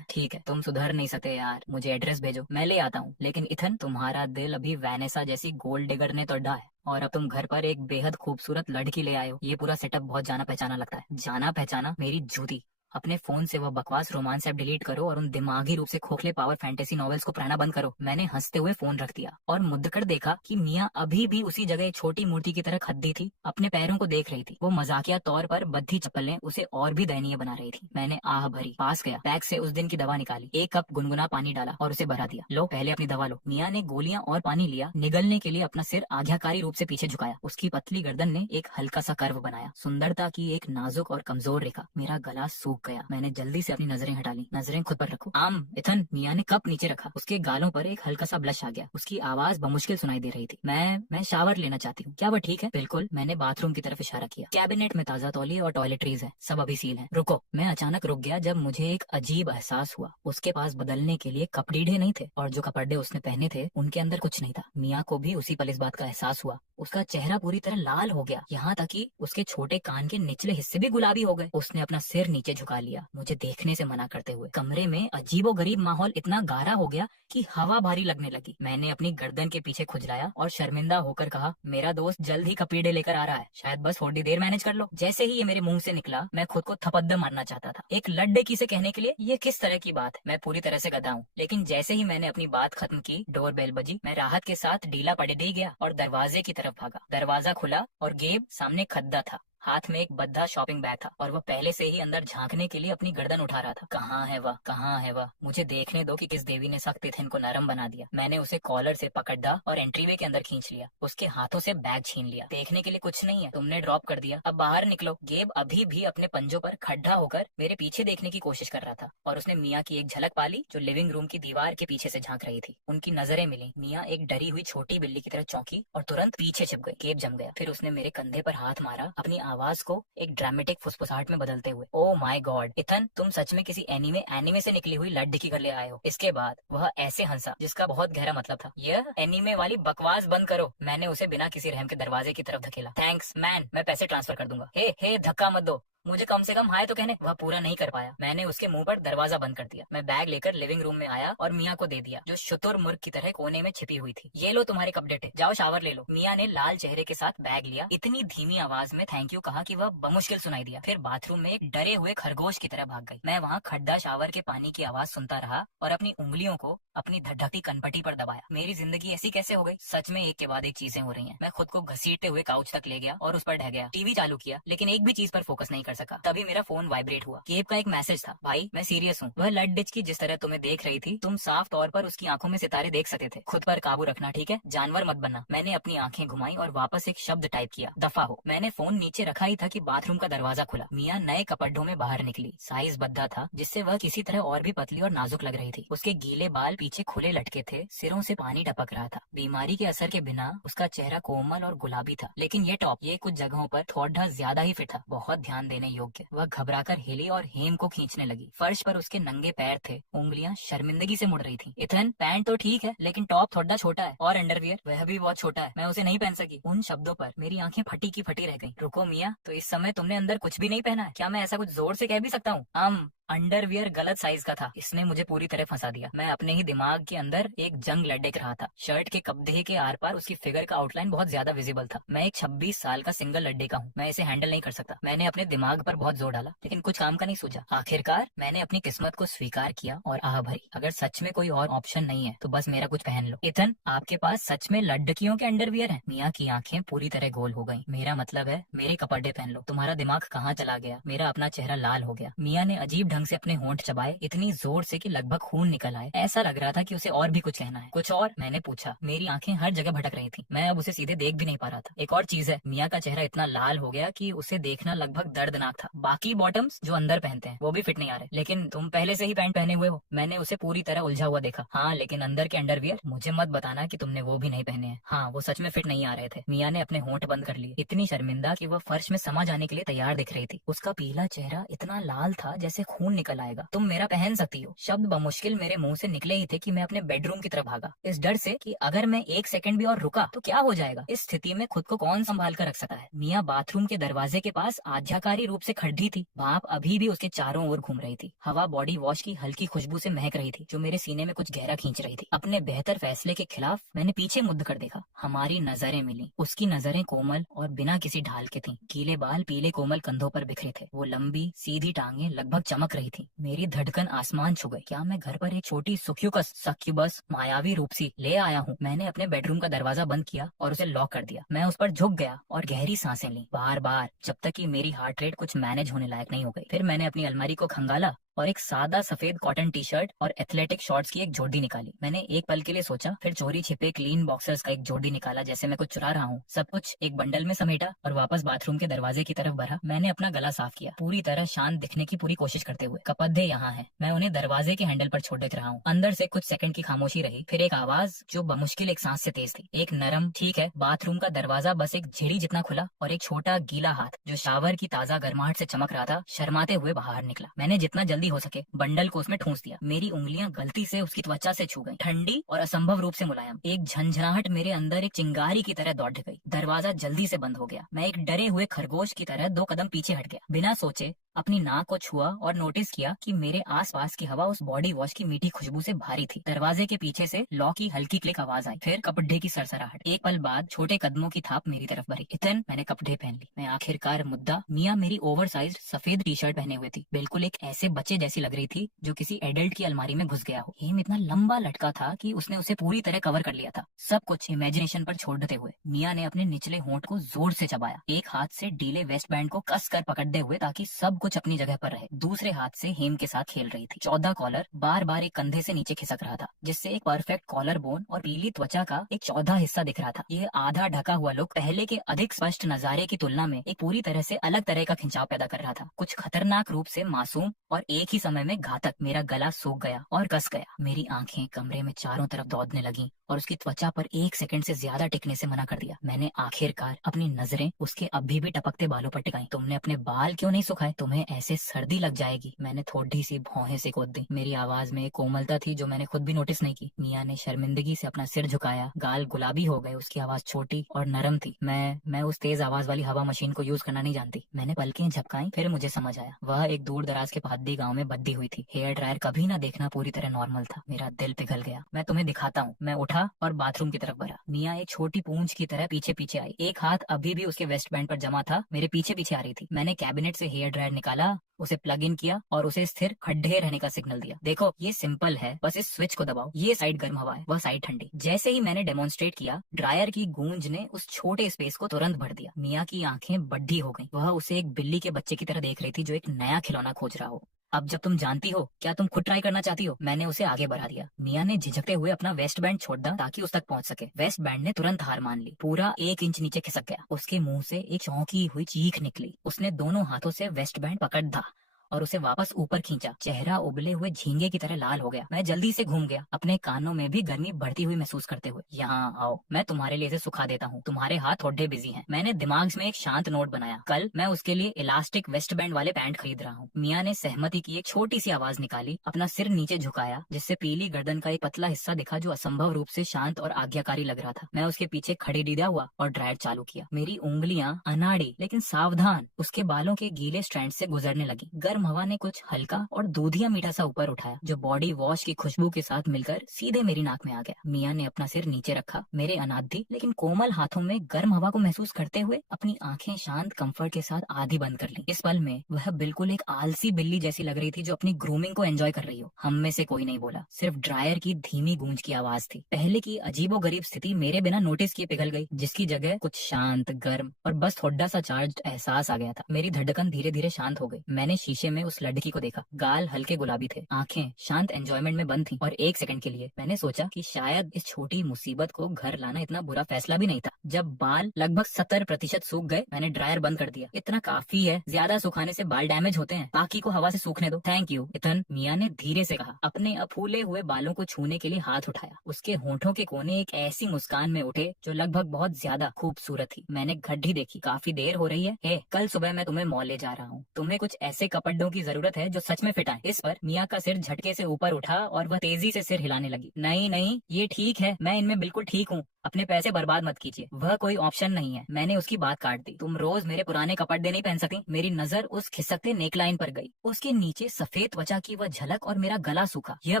है, तुम सुधर नहीं सकते यार, मुझे एड्रेस भेजो, मैं ले आता हूँ। लेकिन इथन, तुम्हारा दिल अभी वैनेसा जैसी गोल्ड डिगर ने तोड़ा है, और अब तुम घर पर एक बेहद खूबसूरत लड़की ले आए हो। ये पूरा सेटअप बहुत जाना पहचाना लगता है। जाना पहचाना? मेरी जूती। अपने फोन से वह बकवास रोमांस ऐप डिलीट करो और उन दिमागी रूप से खोखले पावर फैंटेसी नॉवेल्स को पढ़ना बंद करो। मैंने हंसते हुए फोन रख दिया और मुद्दकर देखा कि मियाँ अभी भी उसी जगह एक छोटी मूर्ति की तरह खद्दी थी, अपने पैरों को देख रही थी। वो मजाकिया तौर पर बद्धी चप्पलें उसे और भी दयनीय बना रही थी। मैंने आह भरी, पास गया, बैग से उस दिन की दवा निकाली, 1 कप गुनगुना पानी डाला और उसे भरा दिया। लो, पहले अपनी दवा लो। मियाँ ने गोलियां और पानी लिया। निगलने के लिए अपना सिर आज्ञाकारी रूप से पीछे झुकाया। उसकी पतली गर्दन ने एक हल्का सा कर्व बनाया, सुंदरता की एक नाजुक और कमजोर रेखा। मेरा गला सूख गया। मैंने जल्दी से अपनी नजरें हटा ली। नजरें खुद पर रखो। इथन। मियाँ ने कप नीचे रखा। उसके गालों पर एक हल्का सा ब्लश आ गया। उसकी आवाज बमुश्किल सुनाई दे रही थी। मैं शावर लेना चाहती हूँ, क्या वह ठीक है? बिल्कुल। मैंने बाथरूम की तरफ इशारा किया। कैबिनेट में ताजा तौलिए और टॉयलेटरीज है, सब अभी सील है। रुको। मैं अचानक रुक गया जब मुझे एक अजीब एहसास हुआ। उसके पास बदलने के लिए कपड़े नहीं थे, और जो कपड़े उसने पहने थे उनके अंदर कुछ नहीं था। मियाँ को भी उसी पल इस बात का एहसास हुआ। उसका चेहरा पूरी तरह लाल हो गया, यहाँ तक कि उसके छोटे कान के निचले हिस्से भी गुलाबी हो गए। उसने अपना सिर नीचे झुका लिया, मुझे देखने से मना करते हुए। कमरे में अजीबोगरीब माहौल इतना गाढ़ा हो गया कि हवा भारी लगने लगी। मैंने अपनी गर्दन के पीछे खुजलाया और शर्मिंदा होकर कहा, मेरा दोस्त जल्द ही कपड़े लेकर आ रहा है, शायद बस थोड़ी देर मैनेज कर लो। जैसे ही ये मेरे मुंह से निकला, मैं खुद को थपद्दम मारना चाहता था। एक लड्डे से कहने के लिए ये किस तरह की बात है? मैं पूरी तरह से गधा हूँ। लेकिन जैसे ही मैंने अपनी बात खत्म की, डोर बेल बजी। मैं राहत के साथ ढीला पड़े दे गया और दरवाजे की तरफ भागा। दरवाजा खुला और गेब सामने खद्दा था। हाथ में एक बद्दा शॉपिंग बैग था और वह पहले से ही अंदर झांकने के लिए अपनी गर्दन उठा रहा था। कहाँ है वह, कहाँ है वह? मुझे देखने दो कि किस देवी ने सख्त इथिन को नरम बना दिया। मैंने उसे कॉलर से पकड़ा और एंट्रीवे के अंदर खींच लिया। उसके हाथों से बैग छीन लिया। देखने के लिए कुछ नहीं है, तुमने ड्रॉप कर दिया, अब बाहर निकलो। गेब अभी भी अपने पंजों पर खड्डा होकर मेरे पीछे देखने की कोशिश कर रहा था और उसने मिया की एक झलक पाली जो लिविंग रूम की दीवार के पीछे से झांक रही थी। उनकी नजरें मिली। मिया एक डरी हुई छोटी बिल्ली की तरह चौंकी और तुरंत पीछे छिप गई। गेब जम गया। फिर उसने मेरे कंधे पर हाथ मारा, अपनी आवाज को एक ड्रामेटिक फुसफुसाहट में बदलते हुए। ओ माय गॉड इथन, तुम सच में किसी एनीमे से निकली हुई लड़ डिक्की कर ले आए हो। इसके बाद वह ऐसे हंसा जिसका बहुत गहरा मतलब था। यह एनीमे वाली बकवास बंद करो। मैंने उसे बिना किसी रहम के दरवाजे की तरफ धकेला। थैंक्स मैन, मैं पैसे ट्रांसफर कर दूंगा। हे धक्का मत दो, मुझे कम से कम हाय तो कहने। वह पूरा नहीं कर पाया। मैंने उसके मुंह पर दरवाजा बंद कर दिया। मैं बैग लेकर लिविंग रूम में आया और मिया को दे दिया जो शुतुरमुर्ग की तरह कोने में छिपी हुई थी। ये लो तुम्हारे कपड़े, जाओ शावर ले लो। मिया ने लाल चेहरे के साथ बैग लिया, इतनी धीमी आवाज में थैंक यू कहा कि वह बमुश्किल सुनाई दिया। फिर बाथरूम में एक डरे हुए खरगोश की तरह भाग गई। मैं वहाँ खड्डा शावर के पानी की आवाज सुनता रहा और अपनी उंगलियों को अपनी धड़कती कनपटी पर दबाया। मेरी जिंदगी ऐसी कैसे हो गई? सच में एक के बाद एक चीजें हो रही हैं। मैं खुद को घसीटते हुए काउच तक ले गया और उस पर ढह गया। टीवी चालू किया लेकिन एक भी चीज पर फोकस नहीं कर सका। तभी मेरा फोन वाइब्रेट हुआ। केब का एक मैसेज था। भाई मैं सीरियस हूँ। वह लड डिच की जिस तरह तुम्हें देख रही थी, तुम साफ तौर पर उसकी आंखों में सितारे देख सकते थे। खुद पर काबू रखना, ठीक है? जानवर मत बनना। मैंने अपनी आंखें घुमाई और वापस एक शब्द टाइप किया, दफा हो। मैंने फोन नीचे रखा ही था कि बाथरूम का दरवाजा खुला। मिया नए कपड़ों में बाहर निकली। साइज बद्दा था जिससे वह किसी तरह और भी पतली और नाजुक लग रही थी। उसके गीले बाल पीछे खुले लटके थे, सिरों से पानी टपक रहा था। बीमारी के असर के बिना उसका चेहरा कोमल और गुलाबी था, लेकिन ये टॉप ये कुछ जगहों पर थोड़ा ज्यादा ही फिट था, बहुत ध्यान देने योग्य। वह घबराकर हिली और हेम को खींचने लगी। फर्श पर उसके नंगे पैर थे, उंगलियां शर्मिंदगी से मुड़ रही थी। इथन, पैंट तो ठीक है लेकिन टॉप थोड़ा छोटा है और अंडरवियर वह भी बहुत छोटा है, मैं उसे नहीं पहन सकी। उन शब्दों पर मेरी आंखें फटी की फटी रह गईं। रुको मिया, तो इस समय तुमने अंदर कुछ भी नहीं पहना है? क्या मैं ऐसा कुछ जोर से कह भी सकता हूँ? अंडरवियर गलत साइज का था। इसने मुझे पूरी तरह फंसा दिया। मैं अपने ही दिमाग के अंदर एक जंग लड़क रहा था। शर्ट के कब्जे के आर पार उसकी फिगर का आउटलाइन बहुत ज्यादा विजिबल था। मैं एक 26 साल का सिंगल लड्डे का हूँ, मैं इसे हैंडल नहीं कर सकता। मैंने अपने दिमाग पर बहुत जोर डाला लेकिन कुछ काम का नहीं सूझा। आखिरकार मैंने अपनी किस्मत को स्वीकार किया और आह भरी, अगर सच में कोई और ऑप्शन नहीं है तो बस मेरा कुछ पहन लो। इथन, आपके पास सच में लड़कियों के अंडरवियर हैं? मिया की आंखें पूरी तरह गोल हो गईं। मेरा मतलब है मेरे कपड़े पहन लो। तुम्हारा दिमाग कहाँ चला गया? मेरा अपना चेहरा लाल हो गया। मिया ने अजीब ढंग से अपने होंठ चबाए, इतनी जोर से कि लगभग खून निकल आए। ऐसा लग रहा था कि उसे और भी कुछ कहना है। कुछ और? मैंने पूछा। मेरी आंखें हर जगह भटक रही थी, मैं अब उसे सीधे देख भी नहीं पा रहा था। एक और चीज है, मिया का चेहरा इतना लाल हो गया कि उसे देखना लगभग दर्दनाक था। बाकी बॉटम्स जो अंदर पहनते हैं वो भी फिट नहीं आ रहे। लेकिन तुम पहले से ही पैंट पहने हुए हो। मैंने उसे पूरी तरह उलझा हुआ देखा। हाँ, लेकिन अंदर के अंडरवियर मुझे मत बताना कि तुमने वो भी नहीं पहने हैं। हाँ, वो सच में फिट नहीं आ रहे थे। मिया ने अपने होंठ बंद कर लिए, इतनी शर्मिंदा कि वह फर्श में समा जाने के लिए तैयार दिख रही थी। उसका पीला चेहरा इतना लाल था जैसे खून निकल आएगा। तुम मेरा पहन सकती हो। शब्द बमुश्किल मेरे मुंह से निकले ही थे कि मैं अपने बेडरूम की तरफ भागा, इस डर से कि अगर मैं एक सेकंड भी और रुका तो क्या हो जाएगा। इस स्थिति में खुद को कौन संभाल कर रख सकता है। मिया बाथरूम के दरवाजे के पास आज्ञाकारी रूप से खड़ी थी। भाप अभी भी उसके चारों ओर घूम रही थी। हवा बॉडी वॉश की हल्की खुशबू से महक रही थी जो मेरे सीने में कुछ गहरा खींच रही थी। अपने बेहतर फैसले के खिलाफ मैंने पीछे मुड़ कर देखा। हमारी नजरें मिली। उसकी नजरें कोमल और बिना किसी ढाल के थीं। गीले बाल पीले कोमल कंधों पर बिखरे थे। वो लंबी सीधी टांगे लगभग चमक रही थी। मेरी धड़कन आसमान छू गई। क्या मैं घर पर एक छोटी सक्यूबस मायावी रूपसी ले आया हूँ? मैंने अपने बेडरूम का दरवाजा बंद किया और उसे लॉक कर दिया। मैं उस पर झुक गया और गहरी सांसें ली, बार बार, जब तक कि मेरी हार्ट रेट कुछ मैनेज होने लायक नहीं हो गई। फिर मैंने अपनी अलमारी को खंगाला और एक सादा सफेद कॉटन टी शर्ट और एथलेटिक शॉर्ट्स की एक जोड़ी निकाली। मैंने एक पल के लिए सोचा, फिर चोरी छिपे क्लीन बॉक्सर्स का एक जोड़ी निकाला जैसे मैं कुछ चुरा रहा हूँ। सब कुछ एक बंडल में समेटा और वापस बाथरूम के दरवाजे की तरफ बढ़ा। मैंने अपना गला साफ किया, पूरी तरह शांत दिखने की पूरी कोशिश करते हुए। कपड़े यहाँ हैं, मैं उन्हें दरवाजे के हैंडल पर छोड़ देख रहा हूँ। अंदर से कुछ सेकंड की खामोशी रही, फिर एक आवाज जो बमुश्किल एक सांस से तेज थी, एक नरम ठीक है। बाथरूम का दरवाजा बस एक झिड़ी जितना खुला और एक छोटा गीला हाथ जो शावर की ताजा गर्माहट से चमक रहा था शर्माते हुए बाहर निकला। मैंने जितना जल्दी हो सके बंडल को उसमें ठूंस दिया। मेरी उंगलियां गलती से उसकी त्वचा से छू गईं, ठंडी और असंभव रूप से मुलायम। एक झंझनाहट मेरे अंदर एक चिंगारी की तरह दौड़ गई। दरवाजा जल्दी से बंद हो गया। मैं एक डरे हुए खरगोश की तरह 2 कदम पीछे हट गया। बिना सोचे अपनी नाक को छुआ और नोटिस किया कि मेरे आसपास की हवा उस बॉडी वॉश की मीठी खुशबू से भारी थी। दरवाजे के पीछे से लॉक की हल्की क्लिक आवाज आई, फिर कपड़े की सरसराहट। एक पल बाद छोटे कदमों की थाप मेरी तरफ बढ़ी। इतन मैंने कपड़े पहन ली। मैं आखिरकार मुद्दा। मियाँ मेरी ओवर साइज सफेद टी शर्ट पहने हुए थी, बिल्कुल एक ऐसे बच्चे जैसी लग रही थी जो किसी एडल्ट की अलमारी में घुस गया हो। हेम इतना लंबा लटका था कि उसने उसे पूरी तरह कवर कर लिया था। सब कुछ इमेजिनेशन पर छोड़ते हुए मियाँ ने अपने निचले होंठ को जोर से चबाया, एक हाथ से डीले वेस्ट बैंड को कस कर पकड़ते हुए ताकि सब कुछ अपनी जगह पर रहे। दूसरे हाथ से हेम के साथ खेल रही थी। 14 कॉलर बार बार एक कंधे से नीचे खिसक रहा था, जिससे एक परफेक्ट कॉलर बोन और पीली त्वचा का एक चौथा हिस्सा दिख रहा था। ये आधा ढका हुआ लुक पहले के अधिक स्पष्ट नजारे की तुलना में एक पूरी तरह से अलग तरह का खिंचाव पैदा कर रहा था, कुछ खतरनाक रूप से मासूम और एक ही समय में घातक। मेरा गला सूख गया और कस गया। मेरी आंखें कमरे में चारों तरफ दौड़ने लगी और उसकी त्वचा पर 1 सेकंड से ज्यादा टिकने से मना कर दिया। मैंने आखिरकार अपनी नजरें उसके अभी भी टपकते बालों पर टिकाई। तुमने अपने बाल क्यों नहीं सुखाए? तुम्हें ऐसे सर्दी लग जाएगी। मैंने थोड़ी सी भौहें से गोद दी। मेरी आवाज में एक कोमलता थी जो मैंने खुद भी नोटिस नहीं की। मियाँ ने शर्मिंदगी से अपना सिर झुकाया, गाल गुलाबी हो गए। उसकी आवाज छोटी और नरम थी। मैं उस तेज आवाज वाली हवा मशीन को यूज करना नहीं जानती। मैंने पलकें झपकाई, फिर मुझे समझ आया। वह एक दूर दराज के पहाड़ी गाँव में बद्दी हुई थी। हेयर ड्रायर कभी ना देखना पूरी तरह नॉर्मल था। मेरा दिल पिघल गया। मैं तुम्हें दिखाता हूँ। मैं उठा और बाथरूम की तरफ बढ़ा। मियाँ एक छोटी पूंछ की तरह पीछे पीछे आई। एक हाथ अभी भी उसके वेस्ट बैंड पर जमा था, मेरे पीछे पीछे आ रही थी। मैंने कैबिनेट से हेयर ड्रायर निकाला, उसे प्लग इन किया और उसे स्थिर खड्डे रहने का सिग्नल दिया। देखो ये सिंपल है, बस इस स्विच को दबाओ। ये साइड गर्म हवा है, वह साइड ठंडी। जैसे ही मैंने डेमोन्स्ट्रेट किया, ड्रायर की गूंज ने उस छोटे स्पेस को तुरंत भर दिया। मियाँ की आंखें बड्ढी हो गईं। वह उसे एक बिल्ली के बच्चे की तरह देख रही थी जो एक नया खिलौना खोज रहा हो। अब जब तुम जानती हो, क्या तुम खुद ट्राई करना चाहती हो? मैंने उसे आगे बढ़ा दिया। मियाँ ने झिझकते हुए अपना वेस्ट बैंड छोड़ दिया ताकि उस तक पहुंच सके। वेस्ट बैंड ने तुरंत हार मान ली, पूरा 1 इंच नीचे खिसक गया। उसके मुंह से एक चौंकी हुई चीख निकली। उसने दोनों हाथों से वेस्ट बैंड पकड़ धा और उसे वापस ऊपर खींचा। चेहरा उबले हुए झींगे की तरह लाल हो गया। मैं जल्दी से घूम गया, अपने कानों में भी गर्मी बढ़ती हुई महसूस करते हुए। यहाँ आओ, मैं तुम्हारे लिए इसे सुखा देता हूँ। तुम्हारे हाथ थोड़े बिजी हैं। मैंने दिमाग में एक शांत नोट बनाया। कल मैं उसके लिए इलास्टिक वेस्ट बैंड वाले पैंट खरीद रहा हूँ। मियाँ ने सहमति की एक छोटी सी आवाज निकाली, अपना सिर नीचे झुकाया, जिससे पीली गर्दन का एक पतला हिस्सा दिखा जो असंभव रूप से शांत और आज्ञाकारी लग रहा था। मैं उसके पीछे खड़ी डीदा हुआ और ड्रायर चालू किया। मेरी उंगलियां अनाड़ी लेकिन सावधान उसके बालों के गीले स्ट्रैंड से गुजरने लगी। गर्म हवा ने कुछ हल्का और दूधिया मीठा सा ऊपर उठाया, जो बॉडी वॉश की खुशबू के साथ मिलकर सीधे मेरी नाक में आ गया। मियाँ ने अपना सिर नीचे रखा, मेरे अनादि लेकिन कोमल हाथों में गर्म हवा को महसूस करते हुए अपनी आंखें शांत कंफर्ट के साथ आधी बंद कर ली। इस पल में वह बिल्कुल एक आलसी बिल्ली जैसी लग रही थी जो अपनी ग्रूमिंग को एंजॉय कर रही हो। हम में से कोई नहीं बोला, सिर्फ ड्रायर की धीमी गूंज की आवाज थी। पहले की अजीबोगरीब स्थिति मेरे बिना नोटिस किए पिघल गई, जिसकी जगह कुछ शांत, गर्म और बस थोड़ा सा चार्ज एहसास आ गया था। मेरी धड़कन धीरे धीरे शांत हो गई। मैंने शीशे में उस लड़की को देखा। गाल हल्के गुलाबी थे, आंखें शांत एंजॉयमेंट में बंद थी और 1 सेकंड के लिए मैंने सोचा कि शायद इस छोटी मुसीबत को घर लाना इतना बुरा फैसला भी नहीं था। जब बाल लगभग 70% सूख गए, मैंने ड्रायर बंद कर दिया। इतना काफी है, ज्यादा सुखाने से बाल डैमेज होते हैं, बाकी को हवा से सूखने दो। थैंक यू इथन, मियाँ ने धीरे से कहा। अपने फूले हुए बालों को छूने के लिए हाथ उठाया। उसके होठों के कोने एक ऐसी मुस्कान में उठे जो लगभग बहुत ज्यादा खूबसूरत थी। मैंने घड़ी देखी, काफी देर हो रही है। कल सुबह मैं तुम्हें मॉल ले जा रहा हूँ। तुम्हें कुछ ऐसे कपड़ों की जरूरत है जो सच में फिट आए। इस पर मियाँ का सिर झटके से ऊपर उठा और वह तेजी से सिर हिलाने लगी। नहीं नहीं, ये ठीक है, मैं इनमें बिल्कुल ठीक हूँ। अपने पैसे बर्बाद मत कीजिए, वह कोई ऑप्शन नहीं है। मैंने उसकी बात काट दी। तुम रोज मेरे पुराने कपड़े नहीं पहन सकती। मेरी नजर उस खिसकते नेकलाइन पर गई। उसके नीचे सफेद त्वचा की वह झलक और मेरा गला सूखा। यह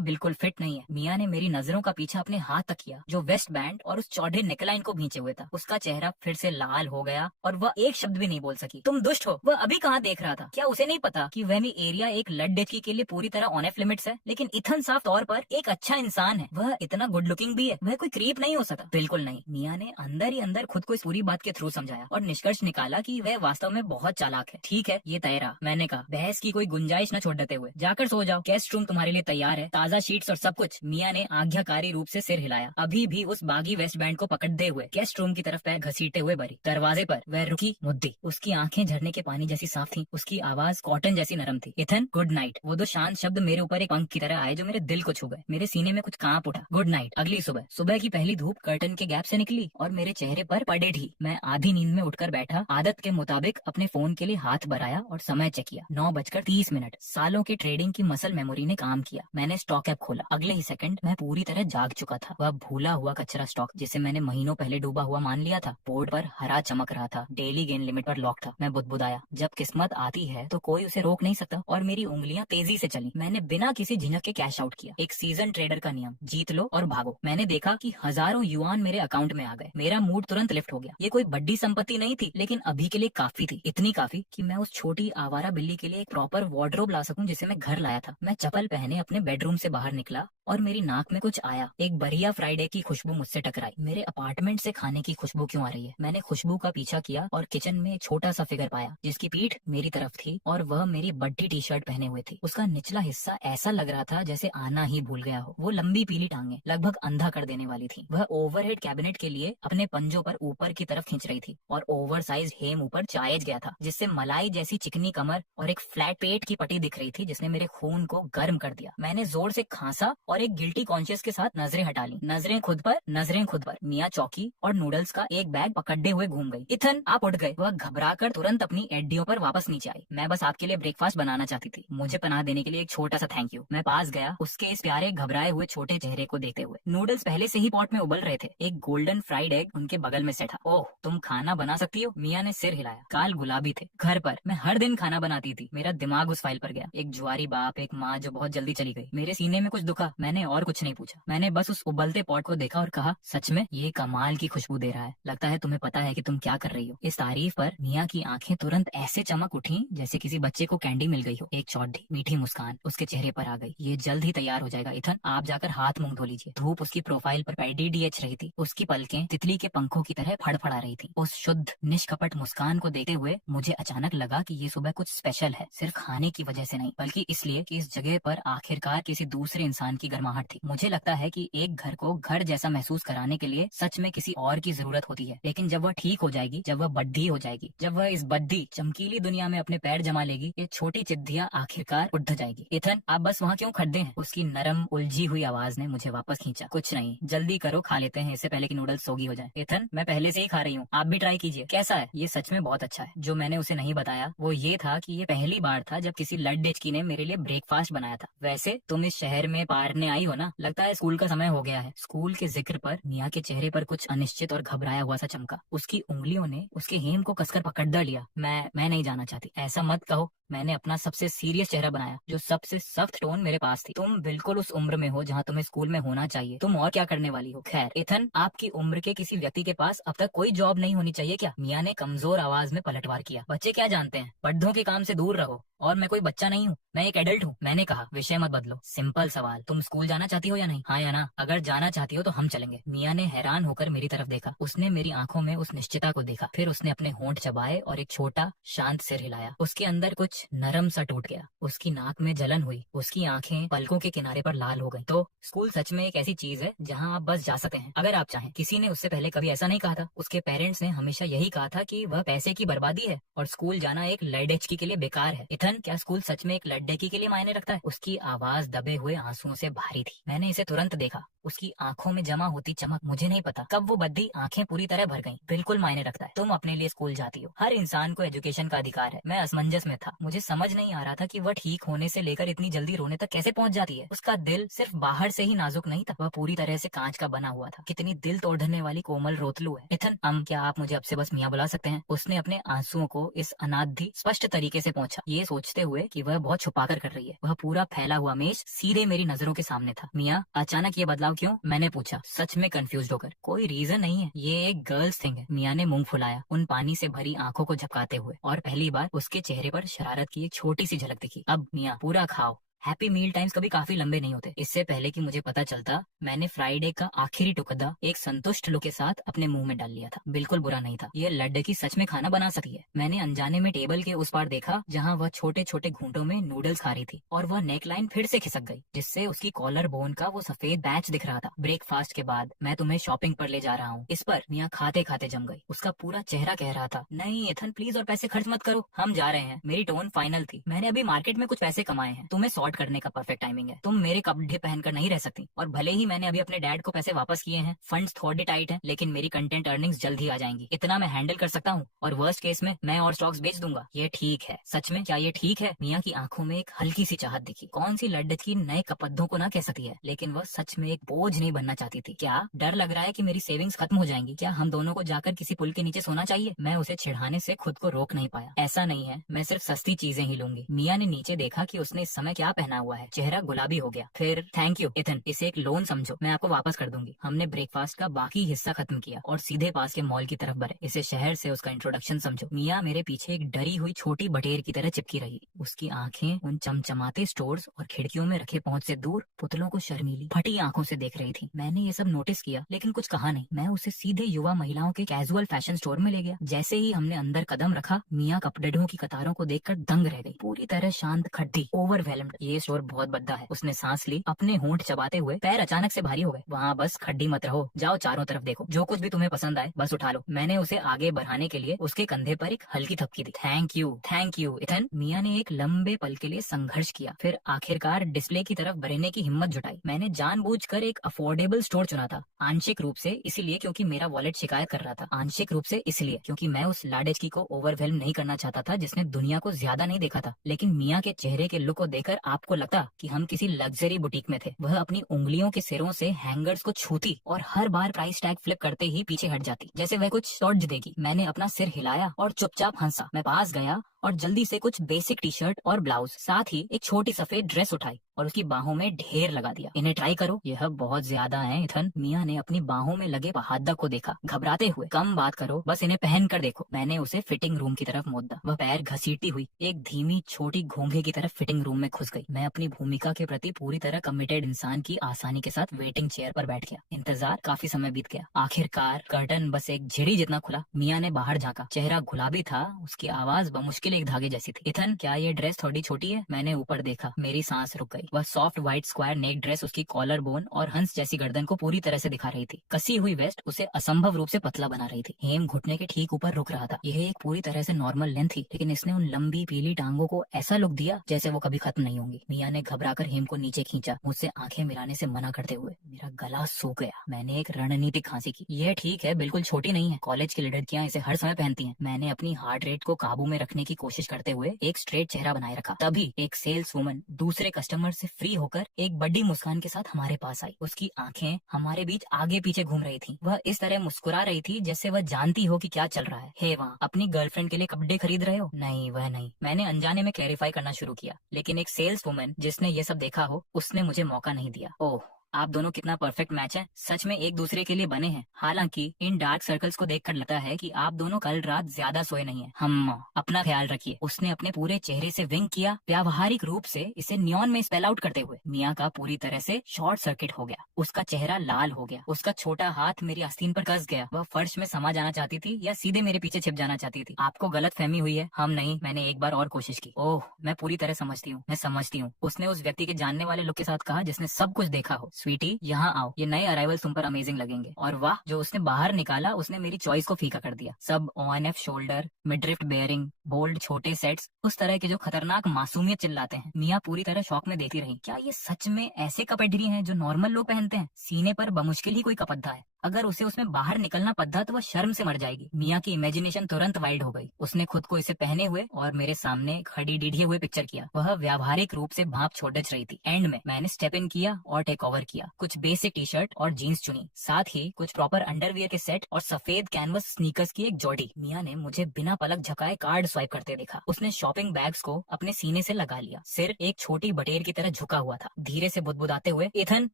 बिल्कुल फिट नहीं है। मियाँ ने मेरी नजरों का पीछा अपने हाथ तक किया जो वेस्ट बैंड और उस चौड़े नेकलाइन को भींचे हुए था। उसका चेहरा फिर से लाल हो गया और वह एक शब्द भी नहीं बोल सकी। तुम दुष्ट हो। वह अभी कहाँ देख रहा था? क्या उसे नहीं पता कि वह भी एरिया एक लड़की के लिए पूरी तरह ऑन ऑफ लिमिट्स है? लेकिन इथन साफ तौर पर एक अच्छा इंसान है। वह इतना गुड लुकिंग भी है। वह कोई क्रीप नहीं हो सकता। बिल्कुल नहीं। मियाँ ने अंदर ही अंदर खुद को इस पूरी बात के थ्रू समझाया और निष्कर्ष निकाला कि वह वास्तव में बहुत चालाक है। ठीक है, ये तय रहा। मैंने कहा, बहस की कोई गुंजाइश न छोड़ देते हुए जाकर सो जाओ। गेस्ट रूम तुम्हारे लिए तैयार है, ताजा शीट्स और सब कुछ। मियाँ ने आज्ञाकारी रूप से सिर हिलाया, अभी भी उस बागी वेस्ट बैंड को पकड़ते हुए गेस्ट रूम की तरफ पैर घसीटते हुए बढ़ी। दरवाजे पर वह रुकी, मुद्दी। उसकी आंखें झरने के पानी जैसी साफ थी, उसकी आवाज कॉटन जैसी नरम थी। Ethan, good night. वो दो शांत शब्द मेरे ऊपर एक पंख की तरह आए जो मेरे दिल को छू गए। मेरे सीने में कुछ कांप उठा। Good night. अगली सुबह की पहली धूप कर्टन के गैप से निकली और मेरे चेहरे पर पड़े ढी। मैं आधी नींद में उठकर बैठा, आदत के मुताबिक अपने फोन के लिए हाथ बढ़ाया और समय चेक किया। 9:30। सालों के ट्रेडिंग की मसल मेमोरी ने काम किया। मैंने स्टॉक ऐप खोला। अगले ही सेकंड मैं पूरी तरह जाग चुका था। वह भूला हुआ कचरा स्टॉक जिसे मैंने महीनों पहले डूबा हुआ मान लिया था, बोर्ड पर हरा चमक रहा था। डेली गेन लिमिट पर लॉक था। मैं बुदबुदाया, जब किस्मत आती है तो कोई उसे रोक रोक नहीं सकता और मेरी उंगलियां तेजी से चली। मैंने बिना किसी झिझक के कैश आउट किया। एक सीजन ट्रेडर का नियम, जीत लो और भागो। मैंने देखा कि हजारों युआन मेरे अकाउंट में आ गए। मेरा मूड तुरंत लिफ्ट हो गया। ये कोई बड़ी संपत्ति नहीं थी, लेकिन अभी के लिए काफी थी। इतनी काफी कि मैं उस छोटी आवारा बिल्ली के लिए एक प्रॉपर वार्डरोब ला सकूं जिसे मैं घर लाया था। मैं चप्पल पहने अपने बेडरूम से बाहर निकला और मेरी नाक में कुछ आया। एक बढ़िया फ्राइडे की खुशबू मुझसे टकराई। मेरे अपार्टमेंट से खाने की खुशबू क्यों आ रही है? मैंने खुशबू का पीछा किया और किचन में एक छोटा सा फिगर पाया जिसकी पीठ मेरी तरफ थी और वह मेरी बड्डी टी शर्ट पहने हुए थी। उसका निचला हिस्सा ऐसा लग रहा था जैसे आना ही भूल गया हो। वो लंबी पीली टांगे लगभग अंधा कर देने वाली थी। वह ओवरहेड कैबिनेट के लिए अपने पंजों पर ऊपर की तरफ खींच रही थी और ओवर साइज हेम ऊपर चायज गया था जिससे मलाई जैसी चिकनी कमर और एक फ्लैट पेट की पट्टी दिख रही थी जिसने मेरे खून को गर्म कर दिया। मैंने जोर से खांसा और एक गिल्टी कॉन्शियस के साथ नजरें हटा ली। नजरें खुद पर। मियाँ चौकी और नूडल्स का एक बैग पकड़े हुए घूम गई। इथन, आप उठ गए। वह घबराकर तुरंत अपनी एड्डियों पर वापस नीचे आई। मैं बस आपके लिए ब्रेकफास्ट बनाना चाहती थी। मुझे पनाह देने के लिए एक छोटा सा थैंक यू। मैं पास गया उसके इस प्यारे घबराए हुए छोटे चेहरे को देखते हुए। नूडल्स पहले से ही पॉट में उबल रहे थे। एक गोल्डन फ्राइड एग उनके बगल में सेट था। ओह, तुम खाना बना सकती हो? मियाँ ने सिर हिलाया। गाल गुलाबी थे। घर पर मैं हर दिन खाना बनाती थी। मेरा दिमाग उस फाइल पर गया। एक जुआरी बाप, एक माँ जो बहुत जल्दी चली गई। मेरे सीने में कुछ दुखा। मैंने और कुछ नहीं पूछा। मैंने बस उस उबलते पॉट को देखा और कहा, सच में ये कमाल की खुशबू दे रहा है। लगता है तुम्हें पता है कि तुम क्या कर रही हो। इस तारीफ पर मियाँ की आंखें तुरंत ऐसे चमक उठी जैसे किसी बच्चे को कैंडी मिल गई हो। एक चौड़ी मीठी मुस्कान उसके चेहरे पर आ गई। ये जल्द ही तैयार हो जाएगा इथन, आप जाकर हाथ मुंह धो लीजिए। धूप उसकी प्रोफाइल पर डीडीएच रही थी। उसकी पलकें तितली के पंखों की तरह फड़फड़ा रही थी। उस शुद्ध निष्कपट मुस्कान को देखते हुए मुझे अचानक लगा कि ये सुबह कुछ स्पेशल है। सिर्फ खाने की वजह से नहीं, बल्कि इसलिए कि इस जगह पर आखिरकार किसी दूसरे इंसान की गर्माहट थी। मुझे लगता है कि एक घर को घर जैसा महसूस कराने के लिए सच में किसी और की जरूरत होती है। लेकिन जब वह ठीक हो जाएगी, जब वह बड्ढी हो जाएगी, जब वह इस बद्दी चमकीली दुनिया में अपने पैर जमा लेगी, ये छोटी चिद्धियां आखिरकार उठ जाएगी। इथन, आप बस वहाँ क्यों खड़े हैं? उसकी नरम उलझी हुई आवाज ने मुझे वापस खींचा। कुछ नहीं, जल्दी करो, खा लेते हैं इससे पहले कि नूडल्स सोगी हो जाए। इथन, मैं पहले से ही खा रही हूँ, आप भी ट्राई कीजिए। कैसा है? ये सच में बहुत अच्छा है। जो मैंने उसे नहीं बताया वो ये था कि ये पहली बार था जब किसी लड़डेचकी ने मेरे लिए ब्रेकफास्ट बनाया था। वैसे तुम इस शहर में पारने आई हो ना? लगता है स्कूल का समय हो गया है। स्कूल के जिक्र पर मियाँ के चेहरे पर कुछ अनिश्चित और घबराया हुआ सा चमका। उसकी उंगलियों ने उसके हेम को कसकर पकड़ लिया। मैं नहीं जाना चाहती। ऐसा मत कहो। मैंने अपना सबसे सीरियस चेहरा बनाया, जो सबसे सख्त टोन मेरे पास थी। तुम बिल्कुल उस उम्र में हो जहाँ तुम्हें स्कूल में होना चाहिए। तुम और क्या करने वाली हो? खैर इथन, आपकी उम्र के किसी व्यक्ति के पास अब तक कोई जॉब नहीं होनी चाहिए क्या? मियाँ ने कमजोर आवाज में पलटवार किया। बच्चे क्या जानते हैं, बड्ढों के काम से दूर रहो। और मैं कोई बच्चा नहीं हूँ, मैं एक एडल्ट हूँ। मैंने कहा, विषय मत बदलो। सिंपल सवाल, तुम स्कूल जाना चाहती हो या नहीं? हाँ या ना? अगर जाना चाहती हो तो हम चलेंगे। मियाँ ने हैरान होकर मेरी तरफ देखा। उसने मेरी आंखों में उस निश्चिता को देखा। फिर उसने अपने होंठ चबाए और एक छोटा शांत सिर हिलाया। उसके अंदर कुछ नरम सा टूट गया। उसकी नाक में जलन हुई। उसकी आंखें पलकों के किनारे पर लाल हो गईं। तो स्कूल सच में एक ऐसी चीज है जहाँ आप बस जा सकते हैं अगर आप चाहें। किसी ने उससे पहले कभी ऐसा नहीं कहा था। उसके पेरेंट्स ने हमेशा यही कहा था कि वह पैसे की बर्बादी है और स्कूल जाना एक लड़डेचकी के लिए बेकार है। इथन, क्या स्कूल सच में एक लड़डेकी के लिए मायने रखता है? उसकी आवाज दबे हुए आंसुओं से भारी थी। मैंने इसे तुरंत देखा। उसकी आंखों में जमा होती चमक, मुझे नहीं पता कब वो बद्दी आंखें पूरी तरह भर गईं। बिल्कुल मायने रखता है। तुम अपने लिए स्कूल जाती हो। हर इंसान को एजुकेशन का अधिकार है। मैं असमंजस में था। मुझे समझ नहीं आ रहा था कि वह ठीक होने से लेकर इतनी जल्दी रोने तक कैसे पहुंच जाती है। उसका दिल सिर्फ बाहर से ही नाजुक नहीं था, वह पूरी तरह से कांच का बना हुआ था। कितनी दिल तोड़ने वाली कोमल रोतलू है। इथन, क्या आप मुझे अब से बस मियाँ बुला सकते हैं? उसने अपने आंसुओं को इस अनादि स्पष्ट तरीके से पहुंचा, ये सोचते हुए कि वह बहुत छुपाकर कर रही है। वह पूरा फैला हुआ मेज सीधे मेरी नजरों के सामने था। मियाँ, अचानक ये बदलाव क्यों? मैंने पूछा, सच में कंफ्यूज होकर। कोई रीजन नहीं है, ये एक गर्ल्स थिंग है। मियाँ ने मुंह फुलाया, उन पानी से भरी आंखों को झपकाते हुए, और पहली बार उसके चेहरे पर शरारत की एक छोटी सी झलक दिखी। अब मियाँ, पूरा खाओ। हैप्पी मील टाइम्स कभी काफी लंबे नहीं होते। इससे पहले कि मुझे पता चलता, मैंने फ्राइडे का आखिरी टुकड़ा एक संतुष्ट लुक के साथ अपने मुंह में डाल लिया था। बिल्कुल बुरा नहीं था। ये लड़की सच में खाना बना सकती है। मैंने अनजाने में टेबल के उस पार देखा जहाँ वह छोटे छोटे घूंटों में नूडल्स खा रही थी, और वह नेकलाइन फिर से खिसक गई, जिससे उसकी कॉलर बोन का वो सफेद बैच दिख रहा था। ब्रेकफास्ट के बाद मैं तुम्हें शॉपिंग पर ले जा रहा हूँ। इस पर मियाँ खाते खाते जम गई। उसका पूरा चेहरा कह रहा था, नहीं एथन, प्लीज और पैसे खर्च मत करो, हम जा रहे हैं। मेरी टोन फाइनल थी। मैंने अभी मार्केट में कुछ पैसे कमाए हैं, तुम्हें 100 अबॉर्ट करने का परफेक्ट टाइमिंग है। तुम मेरे कपड़े पहनकर नहीं रह सकती, और भले ही मैंने अभी अपने डैड को पैसे वापस किए हैं, फंड्स थोड़े टाइट हैं, लेकिन मेरी कंटेंट अर्निंग्स जल्द ही आ जाएंगी। इतना मैं हैंडल कर सकता हूँ, और वर्स्ट केस में मैं और स्टॉक्स बेच दूंगा। ये ठीक है? सच में क्या ये ठीक है? मियाँ की आंखों में एक हल्की सी चाहत दिखी। कौन सी लड़की नए कपद्धों को ना कह सकती है, लेकिन वह सच में एक बोझ नहीं बनना चाहती थी। क्या डर लग रहा है कि मेरी सेविंग्स खत्म हो जाएंगी? क्या हम दोनों को जाकर किसी पुल के नीचे सोना चाहिए? मैं उसे छिड़ाने से खुद को रोक नहीं पाया। ऐसा नहीं है, मैं सिर्फ सस्ती चीजें ही लूंगी। मियाँ ने नीचे देखा कि उसने इस समय क्या पहना हुआ है। चेहरा गुलाबी हो गया। फिर थैंक यू इथन, इसे एक लोन समझो, मैं आपको वापस कर दूंगी। हमने ब्रेकफास्ट का बाकी हिस्सा खत्म किया और सीधे पास के मॉल की तरफ बढ़े। इसे शहर से उसका इंट्रोडक्शन समझो। मियाँ मेरे पीछे एक डरी हुई छोटी बटेर की तरह चिपकी रही। उसकी आंखें उन चमचमाते स्टोर्स और खिड़कियों में रखे पहुंच से दूर पुतलों को शर्मीली फटी आंखों से देख रही थी। मैंने ये सब नोटिस किया, लेकिन कुछ कहा नहीं। मैं उसे सीधे युवा महिलाओं के कैजुअल फैशन स्टोर में ले गया। जैसे ही हमने अंदर कदम रखा, मियाँ कपड़ों की कतारों को देखकर दंग रह गई। पूरी तरह शांत, खड्डी, ओवरवेलम्ड। ये स्टोर बहुत बड़ा है। उसने सांस ली, अपने होंठ चबाते हुए। पैर अचानक से भारी हो गए। वहाँ बस खड्डी मत रहो, जाओ चारों तरफ देखो, जो कुछ भी तुम्हें पसंद आए बस उठा लो। मैंने उसे आगे बढ़ाने के लिए उसके कंधे पर एक हल्की थपकी दी। Thank you Ethan. मियाँ ने एक लंबे पल के लिए संघर्ष किया, फिर आखिरकार डिस्प्ले की तरफ बढ़ने की हिम्मत जुटाई। मैंने जानबूझकर एक अफोर्डेबल स्टोर चुना था। आंशिक रूप से इसीलिए क्योंकि मेरा वॉलेट शिकायत कर रहा था, आंशिक रूप से इसलिए क्योंकि मैं उस लाडेचकी को ओवरवेल्म नहीं करना चाहता था जिसने दुनिया को ज्यादा नहीं देखा था। लेकिन मियाँ के चेहरे के लुक को देखकर आपको लगता कि हम किसी लग्जरी बुटीक में थे। वह अपनी उंगलियों के सिरों से हैंगर्स को छूती और हर बार प्राइस टैग फ्लिप करते ही पीछे हट जाती, जैसे वह कुछ तोड़ देगी। मैंने अपना सिर हिलाया और चुपचाप हंसा। मैं पास गया और जल्दी से कुछ बेसिक टी शर्ट और ब्लाउज, साथ ही एक छोटी सफेद ड्रेस उठाई और उसकी बाहों में ढेर लगा दिया। इन्हें ट्राई करो, यह बहुत ज्यादा है इथन। मियाँ ने अपनी बाहों में लगे बहादक को देखा, घबराते हुए। कम बात करो, बस इन्हें पहन कर देखो। मैंने उसे फिटिंग रूम की तरफ मोड़ा। वह पैर घसीटती हुई एक धीमी छोटी घोंघे की तरफ फिटिंग रूम में घुस गई। मैं अपनी भूमिका के प्रति पूरी तरह कमिटेड इंसान की आसानी के साथ वेटिंग चेयर पर बैठ गया। इंतजार काफी समय बीत गया। आखिरकार कर्टन बस एक झिड़ी जितना खुला। मियाँ ने बाहर झांका। चेहरा गुलाबी था, उसकी आवाज बमुश्किल एक धागे जैसी थी। इथन, क्या ये ड्रेस थोड़ी छोटी है? मैंने ऊपर देखा, मेरी सांस रुक गई। वह सॉफ्ट व्हाइट स्क्वायर नेक ड्रेस उसकी कॉलर बोन और हंस जैसी गर्दन को पूरी तरह से दिखा रही थी। कसी हुई वेस्ट उसे असंभव रूप से पतला बना रही थी। हेम घुटने के ठीक ऊपर रुक रहा था। यह एक पूरी तरह से नॉर्मल लेंथ थी, लेकिन इसने उन लंबी पीली टांगों को ऐसा लुक दिया जैसे वो कभी खत्म नहीं होंगी। मियाँ ने घबराकर हेम को नीचे खींचा, मुझसे आंखें मिलाने से मना करते हुए। मेरा गला सूख गया। मैंने एक रणनीतिक खांसी की। यह ठीक है, बिल्कुल छोटी नहीं है। कॉलेज की लड़कियां इसे हर समय पहनती हैं। मैंने अपनी हार्ट रेट को काबू में रखने की कोशिश करते हुए एक स्ट्रेट चेहरा बनाए रखा। तभी एक सेल्स वुमन दूसरे कस्टमर से फ्री होकर एक बड़ी मुस्कान के साथ हमारे पास आई। उसकी आंखें हमारे बीच आगे पीछे घूम रही थी। वह इस तरह मुस्कुरा रही थी जैसे वह जानती हो कि क्या चल रहा है। हे वहाँ, अपनी गर्लफ्रेंड के लिए कपड़े खरीद रहे हो? नहीं, वह नहीं। मैंने अनजाने में क्लैरिफाई करना शुरू किया, लेकिन एक सेल्स वुमन जिसने ये सब देखा हो, उसने मुझे मौका नहीं दिया। ओह, आप दोनों कितना परफेक्ट मैच है। सच में एक दूसरे के लिए बने हैं। हालांकि इन डार्क सर्कल्स को देखकर लगता है कि आप दोनों कल रात ज्यादा सोए नहीं हैं। हम अपना ख्याल रखिए। उसने अपने पूरे चेहरे से विंक किया, व्यावहारिक रूप से इसे नियॉन में स्पेल आउट करते हुए। मियाँ का पूरी तरह से शॉर्ट सर्किट हो गया। उसका चेहरा लाल हो गया। उसका छोटा हाथ मेरी आस्तीन पर कस गया। वह फर्श में समा जाना चाहती थी या सीधे मेरे पीछे छिप जाना चाहती थी। आपको गलत फहमी हुई है। हम नहीं। मैंने एक बार और कोशिश की। ओह, मैं पूरी तरह समझती हूँ, मैं समझती हूँ। उसने उस व्यक्ति के जानने वाले लोग के साथ कहा जिसने सब कुछ देखा हो। स्वीटी, यहाँ आओ, ये नए अराइवल तुम पर अमेजिंग लगेंगे। और वाह, जो उसने बाहर निकाला उसने मेरी चॉइस को फीका कर दिया। सब ONF शोल्डर, मिडरिफ्ट बेयरिंग, बोल्ड छोटे सेट्स, उस तरह के जो खतरनाक मासूमियत चिल्लाते हैं। मियाँ पूरी तरह शौक में देखती रही। क्या ये सच में ऐसे कपड़े हैं जो नॉर्मल लोग पहनते हैं? सीने पर बमुश्किल ही कोई कपड़ा है। अगर उसे उसमें बाहर निकलना पड़ा तो वह शर्म से मर जाएगी। मियाँ की इमेजिनेशन तुरंत वाइल्ड हो गई। उसने खुद को इसे पहने हुए और मेरे सामने खड़ी डीढ़े हुए पिक्चर किया। वह व्यावहारिक रूप से भाप छोड़च रही थी। एंड में मैंने स्टेप इन किया और टेक ओवर किया। कुछ बेसिक टी शर्ट और जीन्स चुनी, साथ ही कुछ प्रॉपर अंडरवियर के सेट और सफेद कैनवस स्नीकर्स की एक जोड़ी। मियाँ ने मुझे बिना पलक झपकाए कार्ड स्वाइप करते देखा। उसने शॉपिंग बैग्स को अपने सीने से लगा लिया। सिर एक छोटी बटेर की तरह झुका हुआ था। धीरे से बुदबुदाते हुए, इथन,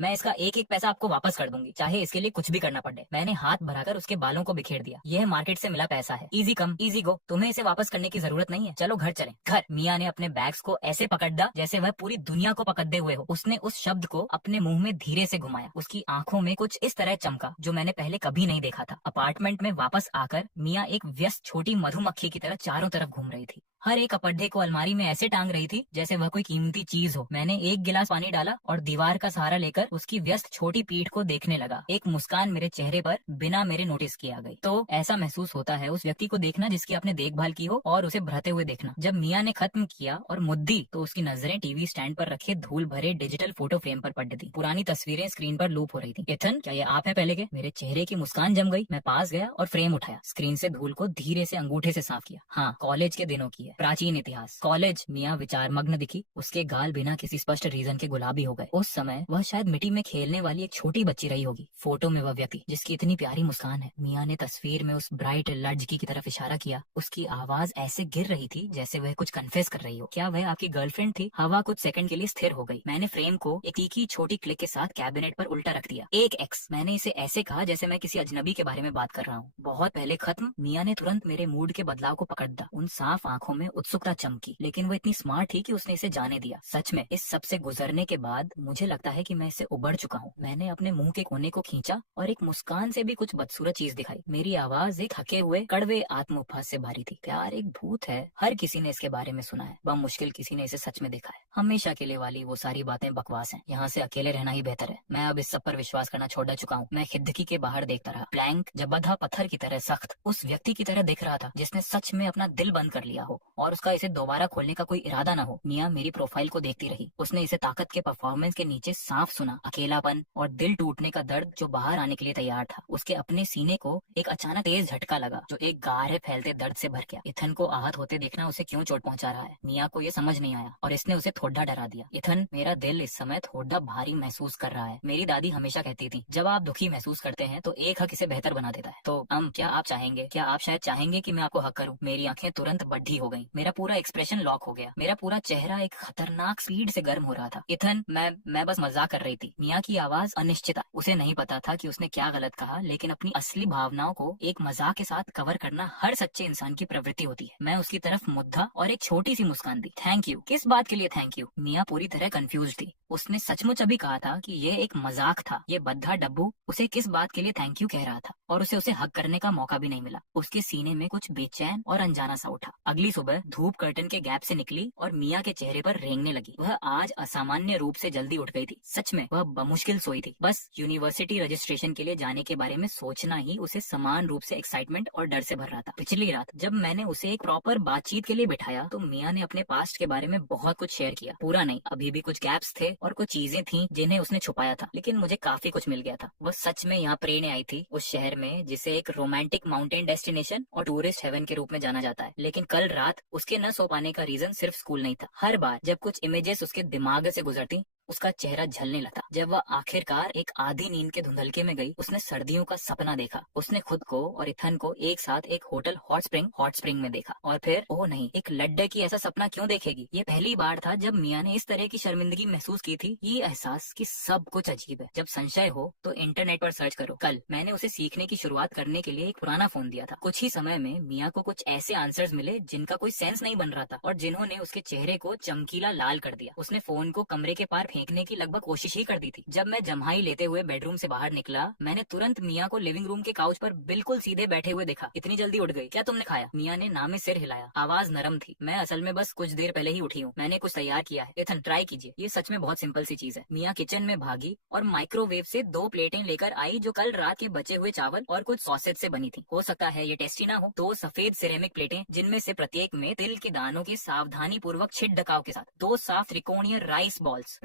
मैं इसका एक एक पैसा आपको वापस कर दूंगी, चाहे इसके लिए कुछ भी करना पड़े। मैंने हाथ भराकर उसके बालों को बिखेर दिया। यह मार्केट से मिला पैसा है। इजी कम इजी गो, तुम्हें इसे वापस करने की जरूरत नहीं है। चलो घर चलें। घर। मियाँ ने अपने बैग्स को ऐसे पकड़ा जैसे वह पूरी दुनिया को पकड़े हुए हो। उसने उस शब्द को अपने मुंह में धीरे से घुमाया। उसकी आंखों में कुछ इस तरह चमका जो मैंने पहले कभी नहीं देखा था। अपार्टमेंट में वापस आकर मियाँ एक व्यस्त छोटी मधुमक्खी की तरह चारों तरफ घूम रही थी। हर एक कपड़े को अलमारी में ऐसे टांग रही थी जैसे वह कोई कीमती चीज हो। मैंने एक गिलास पानी डाला और दीवार का सहारा लेकर उसकी व्यस्त छोटी पीठ को देखने लगा। एक मुस्कान मेरे चेहरे पर बिना मेरे नोटिस किए आ गई। तो ऐसा महसूस होता है उस व्यक्ति को देखना जिसकी आपने देखभाल की हो और उसे भरते हुए देखना। जब मियाँ ने खत्म किया और मुद्दी तो उसकी नजरें टीवी स्टैंड पर रखे धूल भरे डिजिटल फोटो फ्रेम पर पड़ थी। पुरानी तस्वीरें स्क्रीन पर लूप हो रही थी। इथन, क्या ये आप हैं पहले के? मेरे चेहरे की मुस्कान जम गई। मैं पास गया और फ्रेम उठाया, स्क्रीन से धूल को धीरे से अंगूठे से साफ किया। हाँ, कॉलेज के दिनों की है, प्राचीन इतिहास। कॉलेज। मियाँ विचार मग्न दिखी। उसके गाल बिना किसी स्पष्ट रीजन के गुलाबी हो गए। उस समय वह शायद मिट्टी में खेलने वाली एक छोटी बच्ची रही होगी। फोटो में वह व्यक्ति जिसकी इतनी प्यारी मुस्कान है। मियाँ ने तस्वीर में उस ब्राइट लड़की की तरफ इशारा किया। उसकी आवाज ऐसे गिर रही थी जैसे वह कुछ कन्फेस कर रही हो। क्या वह आपकी गर्लफ्रेंड थी? हवा कुछ सेकंड के लिए स्थिर हो गई। मैंने फ्रेम को एक तीखी छोटी क्लिक के साथ कैबिनेट पर उल्टा रख दिया। एक एक्स। मैंने इसे ऐसे कहा जैसे मैं किसी अजनबी के बारे में बात कर रहा हूँ। बहुत पहले खत्म। मियाँ ने तुरंत मेरे मूड के बदलाव को पकड़ दिया। उन साफ आंखों में उत्सुकता चमकी, लेकिन वो इतनी स्मार्ट थी कि उसने इसे जाने दिया। सच में इस सब से गुजरने के बाद मुझे लगता है कि मैं इससे उबड़ चुका हूँ। मैंने अपने मुंह के कोने को खींचा और एक मुस्कान से भी कुछ बदसूरत चीज दिखाई। मेरी आवाज एक थके हुए कड़वे आत्मोपहास से भारी थी। प्यार एक भूत है, हर किसी ने इसके बारे में सुना है, बमुश्किल किसी ने इसे सच में देखा है। हमेशा के लिए वाली वो सारी बातें बकवास हैं। यहाँ से अकेले रहना ही बेहतर है। मैं अब इस सब पर विश्वास करना छोड़ चुका हूँ। मैं खिड़की के बाहर देखता रहा। ब्लैंक, जबधा पत्थर की तरह सख्त, उस व्यक्ति की तरह दिख रहा था जिसने सच में अपना दिल बंद कर लिया हो और उसका इसे दोबारा खोलने का कोई इरादा ना हो। मियाँ मेरी प्रोफाइल को देखती रही। उसने इसे ताकत के परफॉर्मेंस के नीचे साफ सुना। अकेलापन और दिल टूटने का दर्द जो बाहर आने के लिए तैयार था। उसके अपने सीने को एक अचानक तेज झटका लगा जो एक गाढ़े फैलते दर्द से भर गया। इथन को आहत होते देखना उसे क्यों चोट पहुंचा रहा है, मियाँ को ये समझ नहीं आया और इसने उसे थोड़ा डरा दिया। इथन, मेरा दिल इस समय थोड़ा भारी महसूस कर रहा है। मेरी दादी हमेशा कहती थी, जब आप दुखी महसूस करते हैं तो एक हक इसे बेहतर बना देता है। तो क्या आप चाहेंगे, क्या आप शायद चाहेंगे कि मैं आपको हक करूं? मेरी आंखें तुरंत बड्ढी हो गईं। मेरा पूरा एक्सप्रेशन लॉक हो गया। मेरा पूरा चेहरा एक खतरनाक स्पीड से गर्म हो रहा था। इथन, मैं बस मजाक कर रही थी। मियाँ की आवाज अनिश्चित। उसे नहीं पता था कि उसने क्या गलत कहा, लेकिन अपनी असली भावनाओं को एक मजाक के साथ कवर करना हर सच्चे इंसान की प्रवृत्ति होती है। मैं उसकी तरफ मुद्दा और एक छोटी सी मुस्कान दी। Thank you? किस बात के लिए थैंक यू? मियाँ पूरी तरह कंफ्यूज थी। उसने सचमुच अभी कहा था कि यह एक मजाक था। ये बद्धा डब्बू उसे किस बात के लिए थैंक यू कह रहा था और उसे हक करने का मौका भी नहीं मिला। उसके सीने में कुछ बेचैन और अनजाना सा उठा। अगली सुबह धूप कर्टन के गैप से निकली और मियाँ के चेहरे पर रेंगने लगी। वह आज असामान्य रूप से जल्दी उठ गई थी। सच में वह बमुश्किल सोई थी। बस यूनिवर्सिटी रजिस्ट्रेशन के लिए जाने के बारे में सोचना ही उसे समान रूप से एक्साइटमेंट और डर से भर रहा था। पिछली रात जब मैंने उसे एक प्रॉपर बातचीत के लिए बिठाया तो मियाँ ने अपने पास्ट के बारे में बहुत कुछ शेयर किया। पूरा नहीं, अभी भी कुछ गैप्स थे और कुछ चीजें थी जिन्हें उसने छुपाया था, लेकिन मुझे काफी कुछ मिल गया था। वह सच में यहाँ प्रेरणे आई थी, उस शहर में जिसे एक रोमांटिक माउंटेन डेस्टिनेशन और टूरिस्ट हेवन के रूप में जाना जाता है। लेकिन कल रात उसके न सो पाने का रीजन सिर्फ स्कूल नहीं था। हर बार जब कुछ इमेजेस उसके दिमाग से गुजरती उसका चेहरा झलने लगा। जब वह आखिरकार एक आधी नींद के धुंधलके में गई, उसने सर्दियों का सपना देखा। उसने खुद को और इथन को एक साथ एक होटल हॉट स्प्रिंग में देखा। और फिर ओह नहीं, एक लड्डे की ऐसा सपना क्यों देखेगी? ये पहली बार था जब मियाँ ने इस तरह की शर्मिंदगी महसूस की थी। ये एहसास कि सब कुछ अजीब है। जब संशय हो तो इंटरनेट पर सर्च करो। कल मैंने उसे सीखने की शुरुआत करने के लिए एक पुराना फोन दिया था। कुछ ही समय में मियाँ को कुछ ऐसे आंसर्स मिले जिनका कोई सेंस नहीं बन रहा था और जिन्होंने उसके चेहरे को चमकीला लाल कर दिया। उसने फोन को कमरे के पार फेंकने की लगभग कोशिश ही कर दी थी। जब मैं जम्हाई लेते हुए बेडरूम से बाहर निकला, मैंने तुरंत मियाँ को लिविंग रूम के काउच पर बिल्कुल सीधे बैठे हुए देखा। इतनी जल्दी उठ गई? क्या तुमने खाया? मियाँ ने ना में सिर हिलाया। आवाज नरम थी। मैं असल में बस कुछ देर पहले ही उठी हूँ। मैंने कुछ तैयार किया है। इथन, ट्राई कीजिए, ये सच में बहुत सिंपल सी चीज है। मियाँ किचन में भागी और माइक्रोवेव से 2 प्लेटें लेकर आई जो कल रात के बचे हुए चावल और कुछ सॉसेज से बनी थी। हो सकता है ये टेस्टी ना हो। 2 सफेद सिरेमिक प्लेटें जिनमें से प्रत्येक में तिल के दानों के सावधानी पूर्वक छिट ढकाव के साथ 2 साफ त्रिकोणीय राइस बॉल्स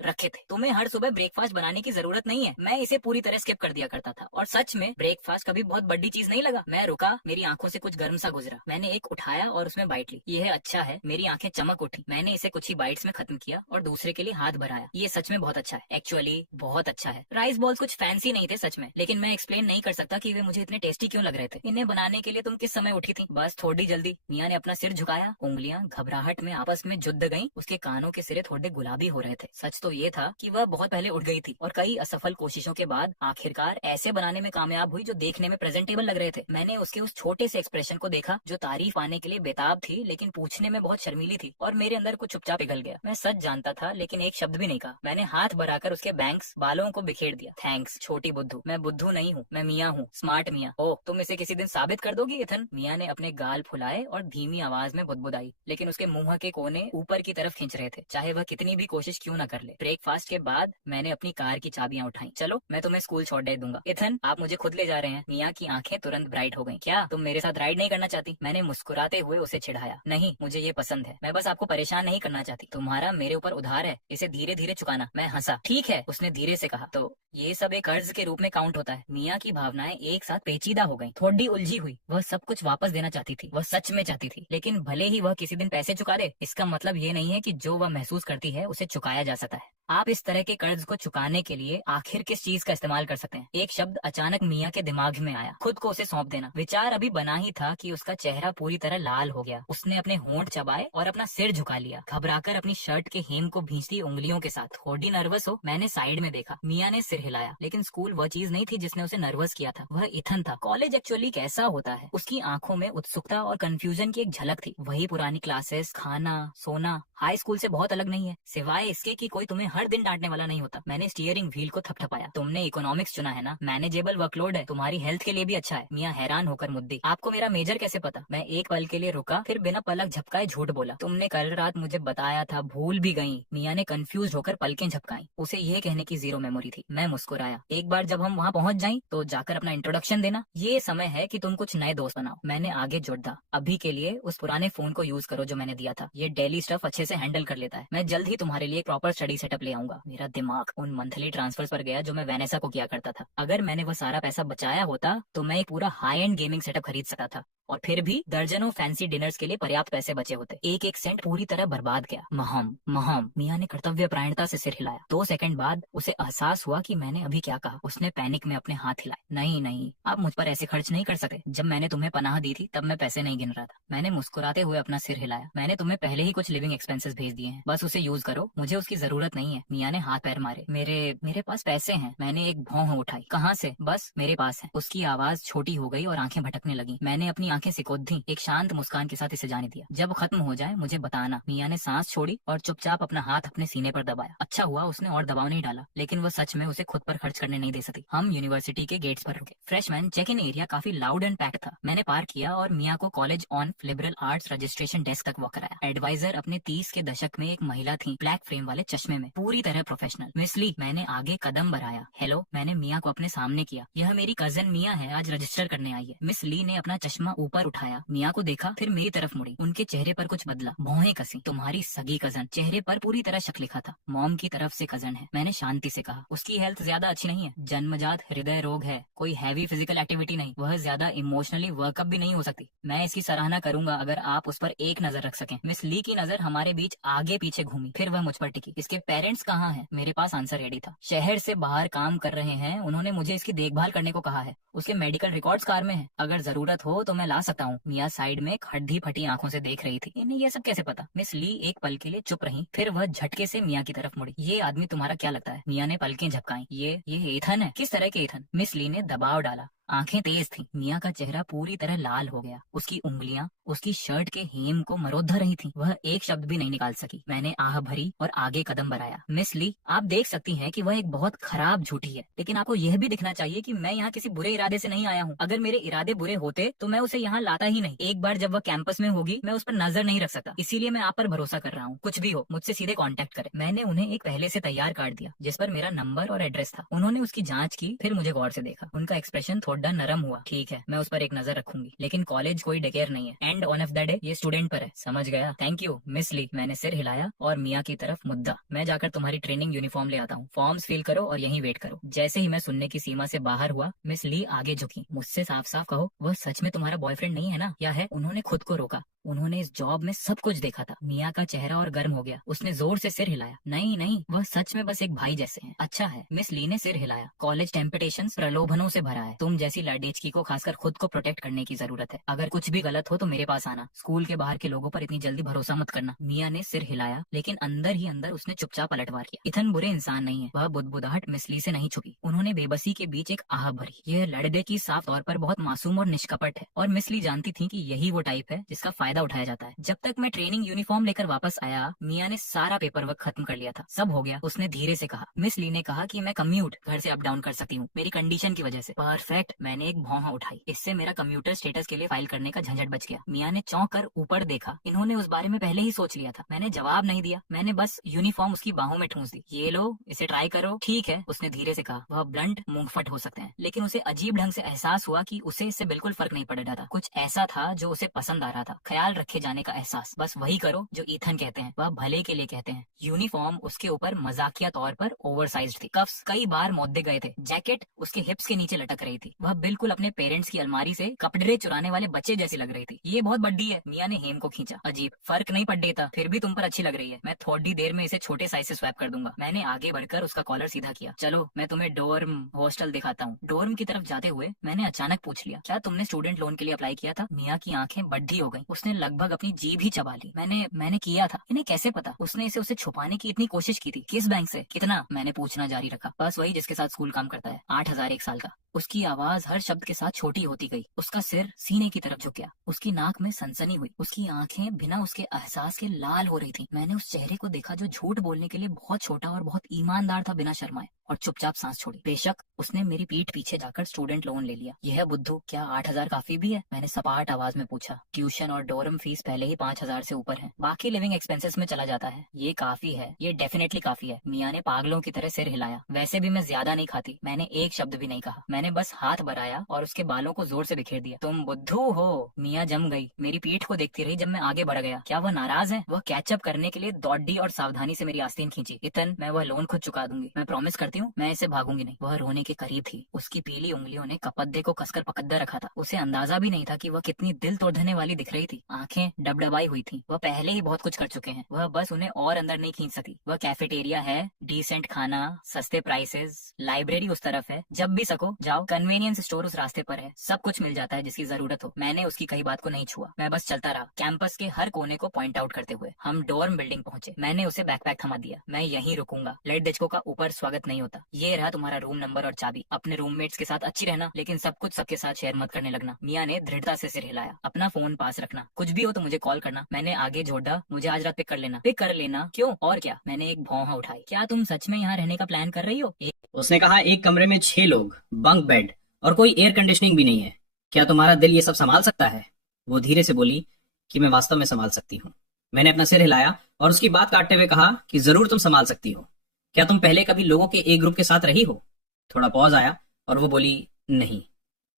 रखे थे। तुम्हें हर सुबह ब्रेकफास्ट बनाने की जरूरत नहीं है। मैं इसे पूरी तरह स्किप कर दिया करता था और सच में ब्रेकफास्ट कभी बहुत बड़ी चीज नहीं लगा। मैं रुका, मेरी आंखों से कुछ गर्म सा गुजरा। मैंने एक उठाया और उसमें बाइट ली। यह अच्छा है। मेरी आंखें चमक उठी। मैंने इसे कुछ ही बाइट्स में खत्म किया और दूसरे के लिए हाथ बढ़ाया। ये सच में बहुत अच्छा है। एक्चुअली बहुत अच्छा है। राइस बॉल्स कुछ फैंसी नहीं थे सच में, लेकिन मैं एक्सप्लेन नहीं कर सकता कि वे मुझे इतने टेस्टी क्यों लग रहे थे। इन्हें बनाने के लिए तुम किस समय उठी थी? बस थोड़ी जल्दी। मियाँ ने अपना सिर झुकाया। उंगलियां घबराहट में आपस में जुड़ गईं। उसके कानों के सिरे थोड़े गुलाबी हो रहे थे। सच तो ये था कि वह बहुत पहले उठ गई थी और कई असफल कोशिशों के बाद आखिरकार ऐसे बनाने में कामयाब हुई जो देखने में प्रेजेंटेबल लग रहे थे। मैंने उसके उस छोटे से एक्सप्रेशन को देखा जो तारीफ पाने के लिए बेताब थी लेकिन पूछने में बहुत शर्मीली थी और मेरे अंदर कुछ चुपचाप पिघल गया। मैं सच जानता था लेकिन एक शब्द भी नहीं कहा। मैंने हाथ बढ़ाकर उसके बैंक्स बालों को बिखेर दिया। थैंक्स छोटी बुद्धू। मैं बुद्धू नहीं हूँ, मैं मियाँ हूँ, स्मार्ट मियाँ। ओह, तुम इसे किसी दिन साबित कर दोगी इथन? मियाँ ने अपने गाल फुलाए और धीमी आवाज में बुदबुदाई, लेकिन उसके मुंह के कोने ऊपर की तरफ खींच रहे थे। चाहे वह कितनी भी कोशिश क्यों क्यों ना कर ले। ब्रेकफास्ट के बाद मैंने अपनी कार की चाबियां उठाई। चलो मैं तुम्हें स्कूल छोड़ दे दूंगा। इथन, आप मुझे खुद ले जा रहे हैं। मिया की आंखें तुरंत ब्राइट हो गईं। क्या तुम मेरे साथ राइड नहीं करना चाहती? मैंने मुस्कुराते हुए उसे चिढ़ाया। नहीं, मुझे ये पसंद है, मैं बस आपको परेशान नहीं करना चाहती। तुम्हारा मेरे ऊपर उधार है, इसे धीरे धीरे चुकाना। मैं हंसा। ठीक है, उसने धीरे से कहा। तो ये सब एक कर्ज के रूप में काउंट होता है। मिया की भावनाएं एक साथ पेचीदा हो गईं, थोड़ी उलझी हुई। वह सब कुछ वापस देना चाहती थी, वह सच में चाहती थी, लेकिन भले ही वह किसी दिन पैसे चुका दे, इसका मतलब ये नहीं है कि जो वह महसूस करती है उसे चुकाया जा सकता है। आप इस तरह के कर्ज को चुकाने के लिए आखिर किस चीज का इस्तेमाल कर सकते हैं? एक शब्द अचानक मिया के दिमाग में आया, खुद को उसे सौंप देना। विचार अभी बना ही था कि उसका चेहरा पूरी तरह लाल हो गया। उसने अपने होंठ चबाए और अपना सिर झुका लिया, घबराकर अपनी शर्ट के हेम को भींचती उंगलियों के साथ। थोड़ी नर्वस हो? मैंने साइड में देखा। मिया ने सिर हिलाया, लेकिन स्कूल वह चीज नहीं थी जिसने उसे नर्वस किया था, वह इथन था। कॉलेज एक्चुअली कैसा होता है? उसकी आंखों में उत्सुकता और कंफ्यूजन की एक झलक थी। वही पुरानी क्लासेस, खाना, सोना, हाई स्कूल से बहुत अलग नहीं है, सिवाय इसके कि कोई तुम्हें हर दिन डांटने वाला नहीं होता। मैंने स्टीयरिंग व्हील को थपथपाया। तुमने इकोनॉमिक्स चुना है ना? मैनेजेबल वर्कलोड है, तुम्हारी हेल्थ के लिए भी अच्छा है। मिया हैरान होकर मुद्दी। आपको मेरा मेजर कैसे पता? मैं एक पल के लिए रुका, फिर बिना पलक झपकाए झूठ बोला। तुमने कल रात मुझे बताया था, भूल भी गई। मिया ने कंफ्यूज होकर पलकें झपकाई। उसे ये कहने की जीरो मेमोरी थी। मैं मुस्कुराया। एक बार जब हम वहाँ पहुँच जाएं तो जाकर अपना इंट्रोडक्शन देना। ये समय है कि तुम कुछ नए दोस्त बनाओ। मैंने आगे जोड़ दा। अभी के लिए उस पुराने फोन को यूज करो जो मैंने दिया था, ये डेली स्टफ अच्छे से हैंडल कर लेता है। मैं जल्द ही तुम्हारे लिए प्रॉपर स्टडी सेटअप ले आऊंगा। मेरा दिमाग उन मंथली ट्रांसफर्स पर गया जो मैं वेनेसा को किया करता था। अगर मैंने वो सारा पैसा बचाया होता तो मैं एक पूरा हाई एंड गेमिंग सेटअप खरीद सकता था, और फिर भी दर्जनों फैंसी डिनर्स के लिए पर्याप्त पैसे बचे होते। एक एक सेंट पूरी तरह बर्बाद गया। महम महम, मिया ने कर्तव्य परायणता से सिर हिलाया। 2 सेकंड बाद उसे एहसास हुआ कि मैंने अभी क्या कहा। उसने पैनिक में अपने हाथ हिलाए। नहीं नहीं, आप मुझ पर ऐसे खर्च नहीं कर सकते। जब मैंने तुम्हें पनाह दी थी तब मैं पैसे नहीं गिन रहा था। मैंने मुस्कुराते हुए अपना सिर हिलाया। मैंने तुम्हें पहले ही कुछ लिविंग एक्सपेंसेस भेज दिए हैं, बस उसे यूज करो, मुझे उसकी जरूरत नहीं है। मिया ने हाथ पैर मारे। मेरे पास पैसे हैं। मैंने एक भौं उठाई। कहाँ से? बस मेरे पास है। उसकी आवाज छोटी हो गई और आंखें भटकने लगी। मैंने अपनी आंखें सिकोड़ दी। एक शांत मुस्कान के साथ इसे जाने दिया। जब खत्म हो जाए मुझे बताना। मिया ने सांस छोड़ी और चुपचाप अपना हाथ अपने सीने पर दबाया। अच्छा हुआ उसने और दबाव नहीं डाला, लेकिन वो सच में उसे खुद पर खर्च करने नहीं दे सकी। हम यूनिवर्सिटी के गेट्स पर रुके। फ्रेशमैन चेक इन एरिया काफी लाउड एंड पैक्ड था। मैंने पार्क किया और मिया को college on liberal arts registration desk तक वॉक कराया। एडवाइजर अपने 30 के दशक में एक महिला थी, ब्लैक फ्रेम वाले चश्मे में, पूरी तरह प्रोफेशनल। मिस ली, मैंने आगे कदम बढ़ाया। हेलो, मैंने मिया को अपने सामने किया। यह मेरी कजन मिया है, आज रजिस्टर करने आई है। मिस ली ने अपना चश्मा ऊपर उठाया, मिया को देखा, फिर मेरी तरफ मुड़ी। उनके चेहरे पर कुछ बदला, भौहें कसी। तुम्हारी सगी कजन। चेहरे पर पूरी तरह शक लिखा था। मॉम की तरफ से कजन है। मैंने शांति से कहा। उसकी हेल्थ ज्यादा अच्छी नहीं है, जन्मजात हृदय रोग है, कोई हैवी फिजिकल एक्टिविटी नहीं, वह ज्यादा इमोशनली वर्कअप भी नहीं हो सकती। मैं इसकी सराहना करूंगा अगर आप उस पर एक नजर रख सकें। मिस ली की नजर हमारे बीच आगे पीछे घूमी, फिर वह मुझ पर टिकी। इसके पेरेंट्स कहाँ हैं? मेरे पास आंसर रेडी था। शहर से बाहर काम कर रहे हैं, उन्होंने मुझे इसकी देखभाल करने को कहा है। उसके मेडिकल रिकॉर्ड्स कार में है, अगर जरूरत हो तो मैं ला सकता हूँ। मिया साइड में हड्डी फटी आंखों से देख रही थी। इन्हें ये सब कैसे पता? मिस ली एक पल के लिए चुप रही, फिर वह झटके से मिया की तरफ मुड़ी। ये आदमी तुम्हारा क्या लगता है? मिया ने पलकें झपकाई। ये एथन है। किस तरह के एथन? मिस ली ने दबाव डाला। आंखें तेज थीं। मिया का चेहरा पूरी तरह लाल हो गया। उसकी उंगलियां उसकी शर्ट के हेम को मरोड़ रही थीं। वह एक शब्द भी नहीं निकाल सकी। मैंने आह भरी और आगे कदम बढ़ाया। मिस ली, आप देख सकती हैं कि वह एक बहुत खराब झूठी है, लेकिन आपको यह भी दिखना चाहिए कि मैं यहाँ किसी बुरे इरादे से नहीं आया हूँ। अगर मेरे इरादे बुरे होते तो मैं उसे यहाँ लाता ही नहीं। एक बार जब वह कैंपस में होगी मैं उस पर नजर नहीं रख सकता, इसीलिए मैं आप पर भरोसा कर रहा हूँ। कुछ भी हो, मुझसे सीधे कांटेक्ट करें। मैंने उन्हें एक पहले से तैयार कार्ड दिया जिस पर मेरा नंबर और एड्रेस था। उन्होंने उसकी जांच की, फिर मुझे गौर से देखा। उनका एक्सप्रेशन थोड़ा नरम हुआ। ठीक है, मैं उस पर एक नजर रखूंगी, लेकिन कॉलेज कोई डेकेयर नहीं है। And on off the day ये स्टूडेंट पर है। समझ गया। थैंक यू मिस ली। मैंने सिर हिलाया और मिया की तरफ मुद्दा। मैं जाकर तुम्हारी ट्रेनिंग यूनिफॉर्म ले आता हूँ। फॉर्म्स फिल करो और यहीं वेट करो। जैसे ही मैं सुनने की सीमा से बाहर हुआ, मिस ली आगे झुकी। मुझसे साफ साफ कहो, वह सच में तुम्हारा बॉयफ्रेंड नहीं है ना? या है? उन्होंने खुद को रोका। उन्होंने इस जॉब में सब कुछ देखा था। मिया का चेहरा और गर्म हो गया। उसने जोर से सिर हिलाया। नहीं नहीं, वह सच में बस एक भाई जैसे हैं। अच्छा है। मिस ली ने सिर हिलाया। कॉलेज टेम्पटेशंस प्रलोभनों से भरा है। तुम जैसी लड़ेचकी को खासकर खुद को प्रोटेक्ट करने की जरूरत है। अगर कुछ भी गलत हो तो मेरे पास आना। स्कूल के बाहर के लोगों पर इतनी जल्दी भरोसा मत करना। मिया ने सिर हिलाया, लेकिन अंदर ही अंदर उसने चुपचाप पलटवार किया। इथन बुरे इंसान नहीं है। वह बुदबुदाहट मिस ली से नहीं छुपी। उन्होंने बेबसी के बीच एक आह भरी। यह लड़ेकी साफ तौर पर बहुत मासूम और निष्कपट है, और मिस ली जानती थी कि यही वो टाइप है जिसका फायदा उठाया जाता है। जब तक मैं ट्रेनिंग यूनिफॉर्म लेकर वापस आया, मिया ने सारा पेपर वर्क खत्म कर लिया था। सब हो गया। उसने धीरे से कहा। मिस ली ने कहा कि मैं कम्यूट घर से अप डाउन कर सकती हूँ मेरी कंडीशन की वजह से। परफेक्ट। मैंने एक भौंहा उठाई। इससे मेरा कंप्यूटर स्टेटस के लिए फाइल करने का झंझट बच गया। मियाँ ने चौंक कर ऊपर देखा। इन्होंने उस बारे में पहले ही सोच लिया था। मैंने जवाब नहीं दिया। मैंने बस यूनिफॉर्म उसकी बाहों में ठूंस दी। ये लो, इसे ट्राई करो। ठीक है, उसने धीरे से कहा। वह ब्लंट मुंहफट हो सकते हैं, लेकिन उसे अजीब ढंग से एहसास हुआ कि उसे इससे बिल्कुल फर्क नहीं पड़ रहा था। कुछ ऐसा था जो उसे पसंद आ रहा था, ख्याल रखे जाने का एहसास। बस वही करो जो ईथन कहते हैं, वह भले के लिए कहते हैं। यूनिफॉर्म उसके ऊपर मजाकिया तौर पर ओवरसाइज्ड थी। कफ्स कई बार मौदे गए थे। जैकेट उसके हिप्स के नीचे लटक रही थी। वह बिल्कुल अपने पेरेंट्स की अलमारी से कपड़े चुराने वाले बच्चे जैसी लग रही थी। ये बहुत बड्डी है। मियाँ ने हेम को खींचा। अजीब, फर्क नहीं पड़ देता, फिर भी तुम पर अच्छी लग रही है। मैं थोड़ी देर में इसे छोटे साइज से स्वैप कर दूंगा। मैंने आगे बढ़कर उसका कॉलर सीधा किया। चलो मैं तुम्हें डोर्म हॉस्टल दिखाता हूँ। डोर्म की तरफ जाते हुए मैंने अचानक पूछ लिया, क्या तुमने स्टूडेंट लोन के लिए अप्लाई किया था? मियाँ की आंखें बड्ढी हो गई। उसने लगभग अपनी जीभ ही चबा ली। मैंने किया था। इन्हें कैसे पता? उसने इसे उसे छुपाने की इतनी कोशिश की थी। किस बैंक से? कितना? मैंने पूछना जारी रखा। बस वही जिसके साथ स्कूल काम करता है। 8,000 एक साल का। उसकी आवाज हर शब्द के साथ छोटी होती गई। उसका सिर सीने की तरफ झुक गया। उसकी नाक में सनसनी हुई। उसकी आंखें बिना उसके एहसास के लाल हो रही थी। मैंने उस चेहरे को देखा जो झूठ बोलने के लिए बहुत छोटा और बहुत ईमानदार था, बिना शर्माए, और चुपचाप सांस छोड़ी। बेशक उसने मेरी पीठ पीछे जाकर स्टूडेंट लोन ले लिया। यह बुद्धू, क्या 8,000 काफी भी है? मैंने सपाट आवाज में पूछा। ट्यूशन और डोरम फीस पहले ही 5,000 से ऊपर है। बाकी लिविंग एक्सपेंसेस में चला जाता है। ये काफी है, ये डेफिनेटली काफी है। मियाँ ने पागलों की तरह सिर हिलाया। वैसे भी मैं ज्यादा नहीं खाती। मैंने एक शब्द भी नहीं कहा। मैंने बस हाथ बढ़ाया और उसके बालों को जोर से बिखेर दिया। तुम बुद्धू हो। मियाँ जम गई। मेरी पीठ को देखती रही जब मैं आगे बढ़ गया। क्या वह नाराज है? वह कैचअप करने के लिए दौड़ी और सावधानी से मेरी आस्तीन खींची। इतन, मैं वह लोन खुद चुका दूंगी। मैं प्रॉमिस करती हूँ, मैं इसे भागूंगी नहीं। वह रोने के करीब थी। उसकी पीली उंगलियों ने कपद्दे को कसकर पकड़ रखा था। उसे अंदाजा भी नहीं था कि वह कितनी दिल तोड़ने वाली दिख रही थी। आंखें डबडबाई हुई थी। वह पहले ही बहुत कुछ कर चुके हैं। वह बस उन्हें और अंदर नहीं खींच सकी। वह कैफेटेरिया है, डिसेंट खाना, सस्ते प्राइसेस, लाइब्रेरी उस तरफ है। जब भी सको जाओ। कन्वीनियंस स्टोर उस रास्ते पर है। सब कुछ मिल जाता है जिसकी जरूरत हो। मैंने उसकी कही बात को नहीं छुआ। मैं बस चलता रहा, कैंपस के हर कोने को पॉइंट आउट करते हुए। हम डोर्म बिल्डिंग पहुंचे। मैंने उसे बैकपैक थमा दिया। मैं यहीं रुकूंगा। लड़को का ऊपर स्वागत नहीं होता। ये रहा तुम्हारा रूम नंबर और चाबी। अपने रूममेट्स के साथ अच्छी रहना, लेकिन सब कुछ सबके साथ शेयर मत करने लगना। मियाँ ने दृढ़ता से सिर हिलाया। अपना फोन पास रखना, कुछ भी हो तो मुझे कॉल करना। मैंने आगे जोड़ा, मुझे आज रात पिक कर लेना। पिक कर लेना? क्यों और क्या? मैंने एक भौंहा उठाई। क्या तुम सच में यहाँ रहने का प्लान कर रही हो? उसने कहा, एक कमरे में 6 लोग, बंक बेड और कोई एयर कंडीशनिंग भी नहीं है। क्या तुम्हारा दिल ये सब संभाल सकता है? वो धीरे से बोली कि मैं वास्तव में संभाल सकती हूँ। मैंने अपना सिर हिलाया और उसकी बात काटते हुए कहा कि जरूर तुम संभाल सकती हो। क्या तुम पहले कभी लोगों के एक ग्रुप के साथ रही हो? थोड़ा पॉज आया और वो बोली, नहीं।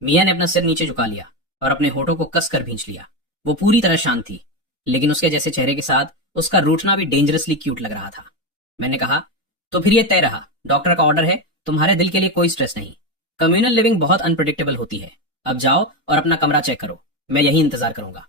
मियाँ ने अपना सिर नीचे झुका लिया और अपने होठों को कसकर भींच लिया। वो पूरी तरह शांत थी, लेकिन उसके जैसे चेहरे के साथ उसका रूठना भी डेंजरसली क्यूट लग रहा था। मैंने कहा, तो फिर ये तय रहा, डॉक्टर का ऑर्डर है, तुम्हारे दिल के लिए कोई स्ट्रेस नहीं। कम्युनल लिविंग बहुत अनप्रिडिक्टेबल होती है। अब जाओ और अपना कमरा चेक करो, मैं यही इंतजार करूंगा।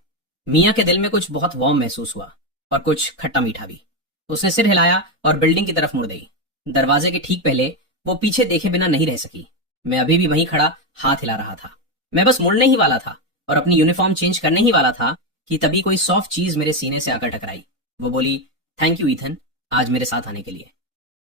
मियाँ के दिल में कुछ बहुत वार्म महसूस हुआ और कुछ खट्टा मीठा भी। उसने सिर हिलाया और बिल्डिंग की तरफ मुड़ गई। दरवाजे के ठीक पहले वो पीछे देखे बिना नहीं रह सकी। मैं अभी भी वहीं खड़ा हाथ हिला रहा था। मैं बस मुड़ने ही वाला था और अपनी यूनिफॉर्म चेंज करने ही वाला था कि तभी कोई सॉफ्ट चीज मेरे सीने से आकर टकराई। वो बोली, थैंक यू ईथन, आज मेरे साथ आने के लिए।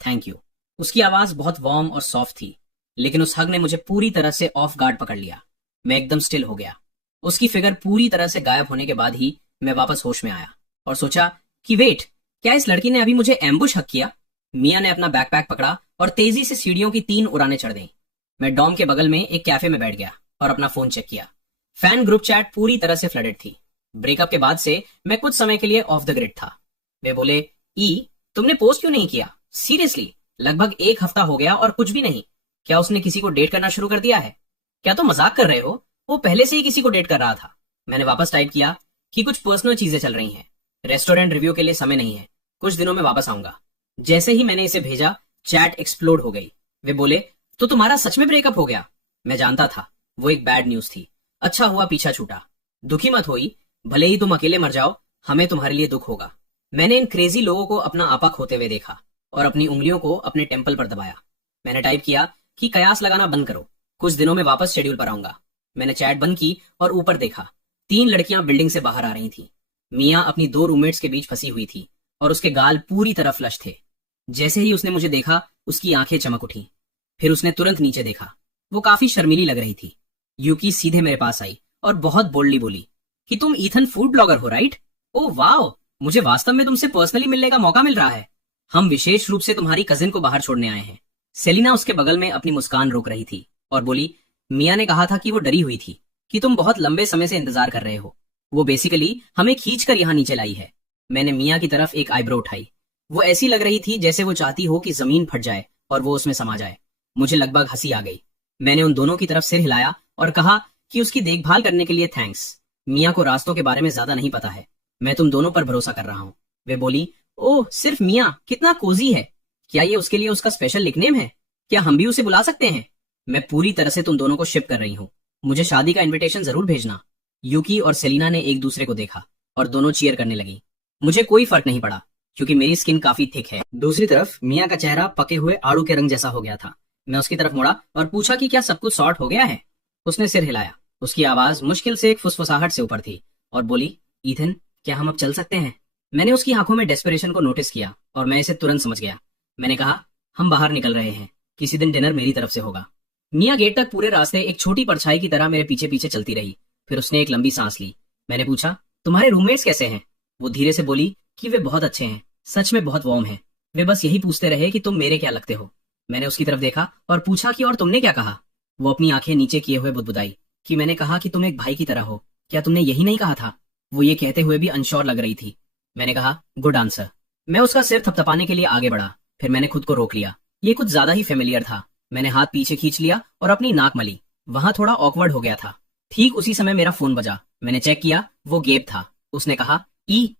Thank you. उसकी आवाज बहुत वार्म और सॉफ्ट थी, लेकिन उस हग ने मुझे पूरी तरह से ऑफ गार्ड पकड़ लिया। मैं एकदम स्टिल हो गया। उसकी फिगर पूरी तरह से गायब होने के बाद ही मैं वापस होश में आया और सोचा कि वेट, क्या इस लड़की ने अभी मुझे एम्बुश हक किया? मियाँ ने अपना बैकपैक पकड़ा और तेजी से सीढ़ियों की 3 उड़ानें चढ़ गईं। मैं डॉम के बगल में एक कैफे में बैठ गया और अपना फोन चेक किया। फैन ग्रुप चैट पूरी तरह से फ्लडेड थी। ब्रेकअप के बाद से मैं कुछ समय के लिए ऑफ द ग्रिड था। वे बोले, ई, तुमने पोस्ट क्यों नहीं किया? सीरियसली, लगभग 1 हफ्ता हो गया और कुछ भी नहीं। क्या उसने किसी को डेट करना शुरू कर दिया है? क्या तुम मजाक कर रहे हो? वो पहले से ही किसी को डेट कर रहा था। मैंने वापस टाइप किया कि कुछ पर्सनल चीजें चल रही हैं, रेस्टोरेंट रिव्यू के लिए समय नहीं है, कुछ दिनों में वापस आऊंगा। जैसे ही मैंने इसे भेजा, चैट एक्सप्लोड हो गई। वे बोले, तो तुम्हारा सच में ब्रेकअप हो गया? मैं जानता था वो एक बैड न्यूज थी। अच्छा हुआ पीछा छूटा। दुखी मत होई, भले ही तुम अकेले मर जाओ, हमें तुम्हारे लिए दुख होगा। मैंने इन क्रेजी लोगों को अपना आपा खोते हुए देखा और अपनी उंगलियों को अपने टेम्पल पर दबाया। मैंने टाइप किया कि कयास लगाना बंद करो, कुछ दिनों में वापस शेड्यूल पर आऊंगा। मैंने चैट बंद की और ऊपर देखा। 3 लड़कियां बिल्डिंग से बाहर आ रही थी। मियाँ अपनी 2 रूममेट्स के बीच फंसी हुई थी और उसके गाल पूरी तरह फ्लश थे। जैसे ही उसने मुझे देखा, उसकी आंखें चमक उठी। फिर उसने तुरंत नीचे देखा। वो काफी शर्मीली लग रही थी। यूकी सीधे मेरे पास आई और बहुत बोल्डली बोली कि तुम ईथन फूड ब्लॉगर हो, राइट? ओह वाओ, मुझे वास्तव में तुमसे पर्सनली मिलने का मौका मिल रहा है। हम विशेष रूप से तुम्हारी कजिन को बाहर छोड़ने आए हैं। सेलिना उसके बगल में अपनी मुस्कान रोक रही थी और बोली, मिया ने कहा था कि वो डरी हुई थी कि तुम बहुत लंबे समय से इंतजार कर रहे हो। वो बेसिकली हमें खींच कर यहाँ नीचे लाई है। मैंने मिया की तरफ एक आईब्रो उठाई। वो ऐसी लग रही थी जैसे वो चाहती हो कि जमीन फट जाए और वो उसमें समा जाए। मुझे लगभग हंसी आ गई। मैंने उन दोनों की तरफ सिर हिलाया और कहा कि उसकी देखभाल करने के लिए थैंक्स। मिया को रास्तों के बारे में ज्यादा नहीं पता है। मैं तुम दोनों पर भरोसा कर रहा हूँ। वे बोली, ओह सिर्फ मिया, कितना कोजी है। क्या ये उसके लिए उसका स्पेशल निकनेम है? क्या हम भी उसे बुला सकते हैं? मैं पूरी तरह से तुम दोनों को शिप कर रही हूँ। मुझे शादी का इनविटेशन जरूर भेजना। यूकी और सेलिना ने एक दूसरे को देखा और दोनों चीयर करने लगी। मुझे कोई फर्क नहीं पड़ा क्योंकि मेरी स्किन काफी थिक है। दूसरी तरफ मिया का चेहरा पके हुए आड़ू के रंग जैसा हो गया था। मैं उसकी तरफ मुड़ा और पूछा कि क्या सब कुछ सॉर्ट हो गया है। उसने सिर हिलाया। उसकी आवाज मुश्किल से एक फुसफुसाहट से ऊपर थी और बोली, ईथन, क्या हम अब चल सकते हैं? मैंने उसकी आंखों में डेस्परेशन को नोटिस किया और मैं इसे तुरंत समझ गया। मैंने कहा, हम बाहर निकल रहे हैं। किसी दिन डिनर मेरी तरफ से होगा। मिया गेट तक पूरे रास्ते एक छोटी परछाई की तरह मेरे पीछे पीछे चलती रही। फिर उसने एक लंबी सांस ली। मैंने पूछा, तुम्हारे रूममेट्स कैसे हैं? वो धीरे से बोली कि वे बहुत अच्छे हैं, सच में बहुत वार्म हैं। वे बस यही पूछते रहे कि तुम मेरे क्या लगते हो। मैंने उसकी तरफ देखा और पूछा कि और तुमने क्या कहा? वो अपनी आंखें नीचे किए हुए बुदबुदाई कि मैंने कहा कि तुम एक भाई की तरह हो। क्या तुमने यही नहीं कहा था? वो ये कहते हुए भी अनश्योर लग रही थी। मैंने कहा, गुड आंसर। मैं उसका सिर थपथपाने के लिए आगे बढ़ा। फिर मैंने खुद को रोक लिया। ये कुछ ज्यादा ही फेमिलियर था। मैंने हाथ पीछे खींच लिया और अपनी नाक मली। वहां थोड़ा ऑकवर्ड हो गया था। ठीक उसी समय मेरा फोन बजा। मैंने चेक किया, वो गेब था। उसने कहा,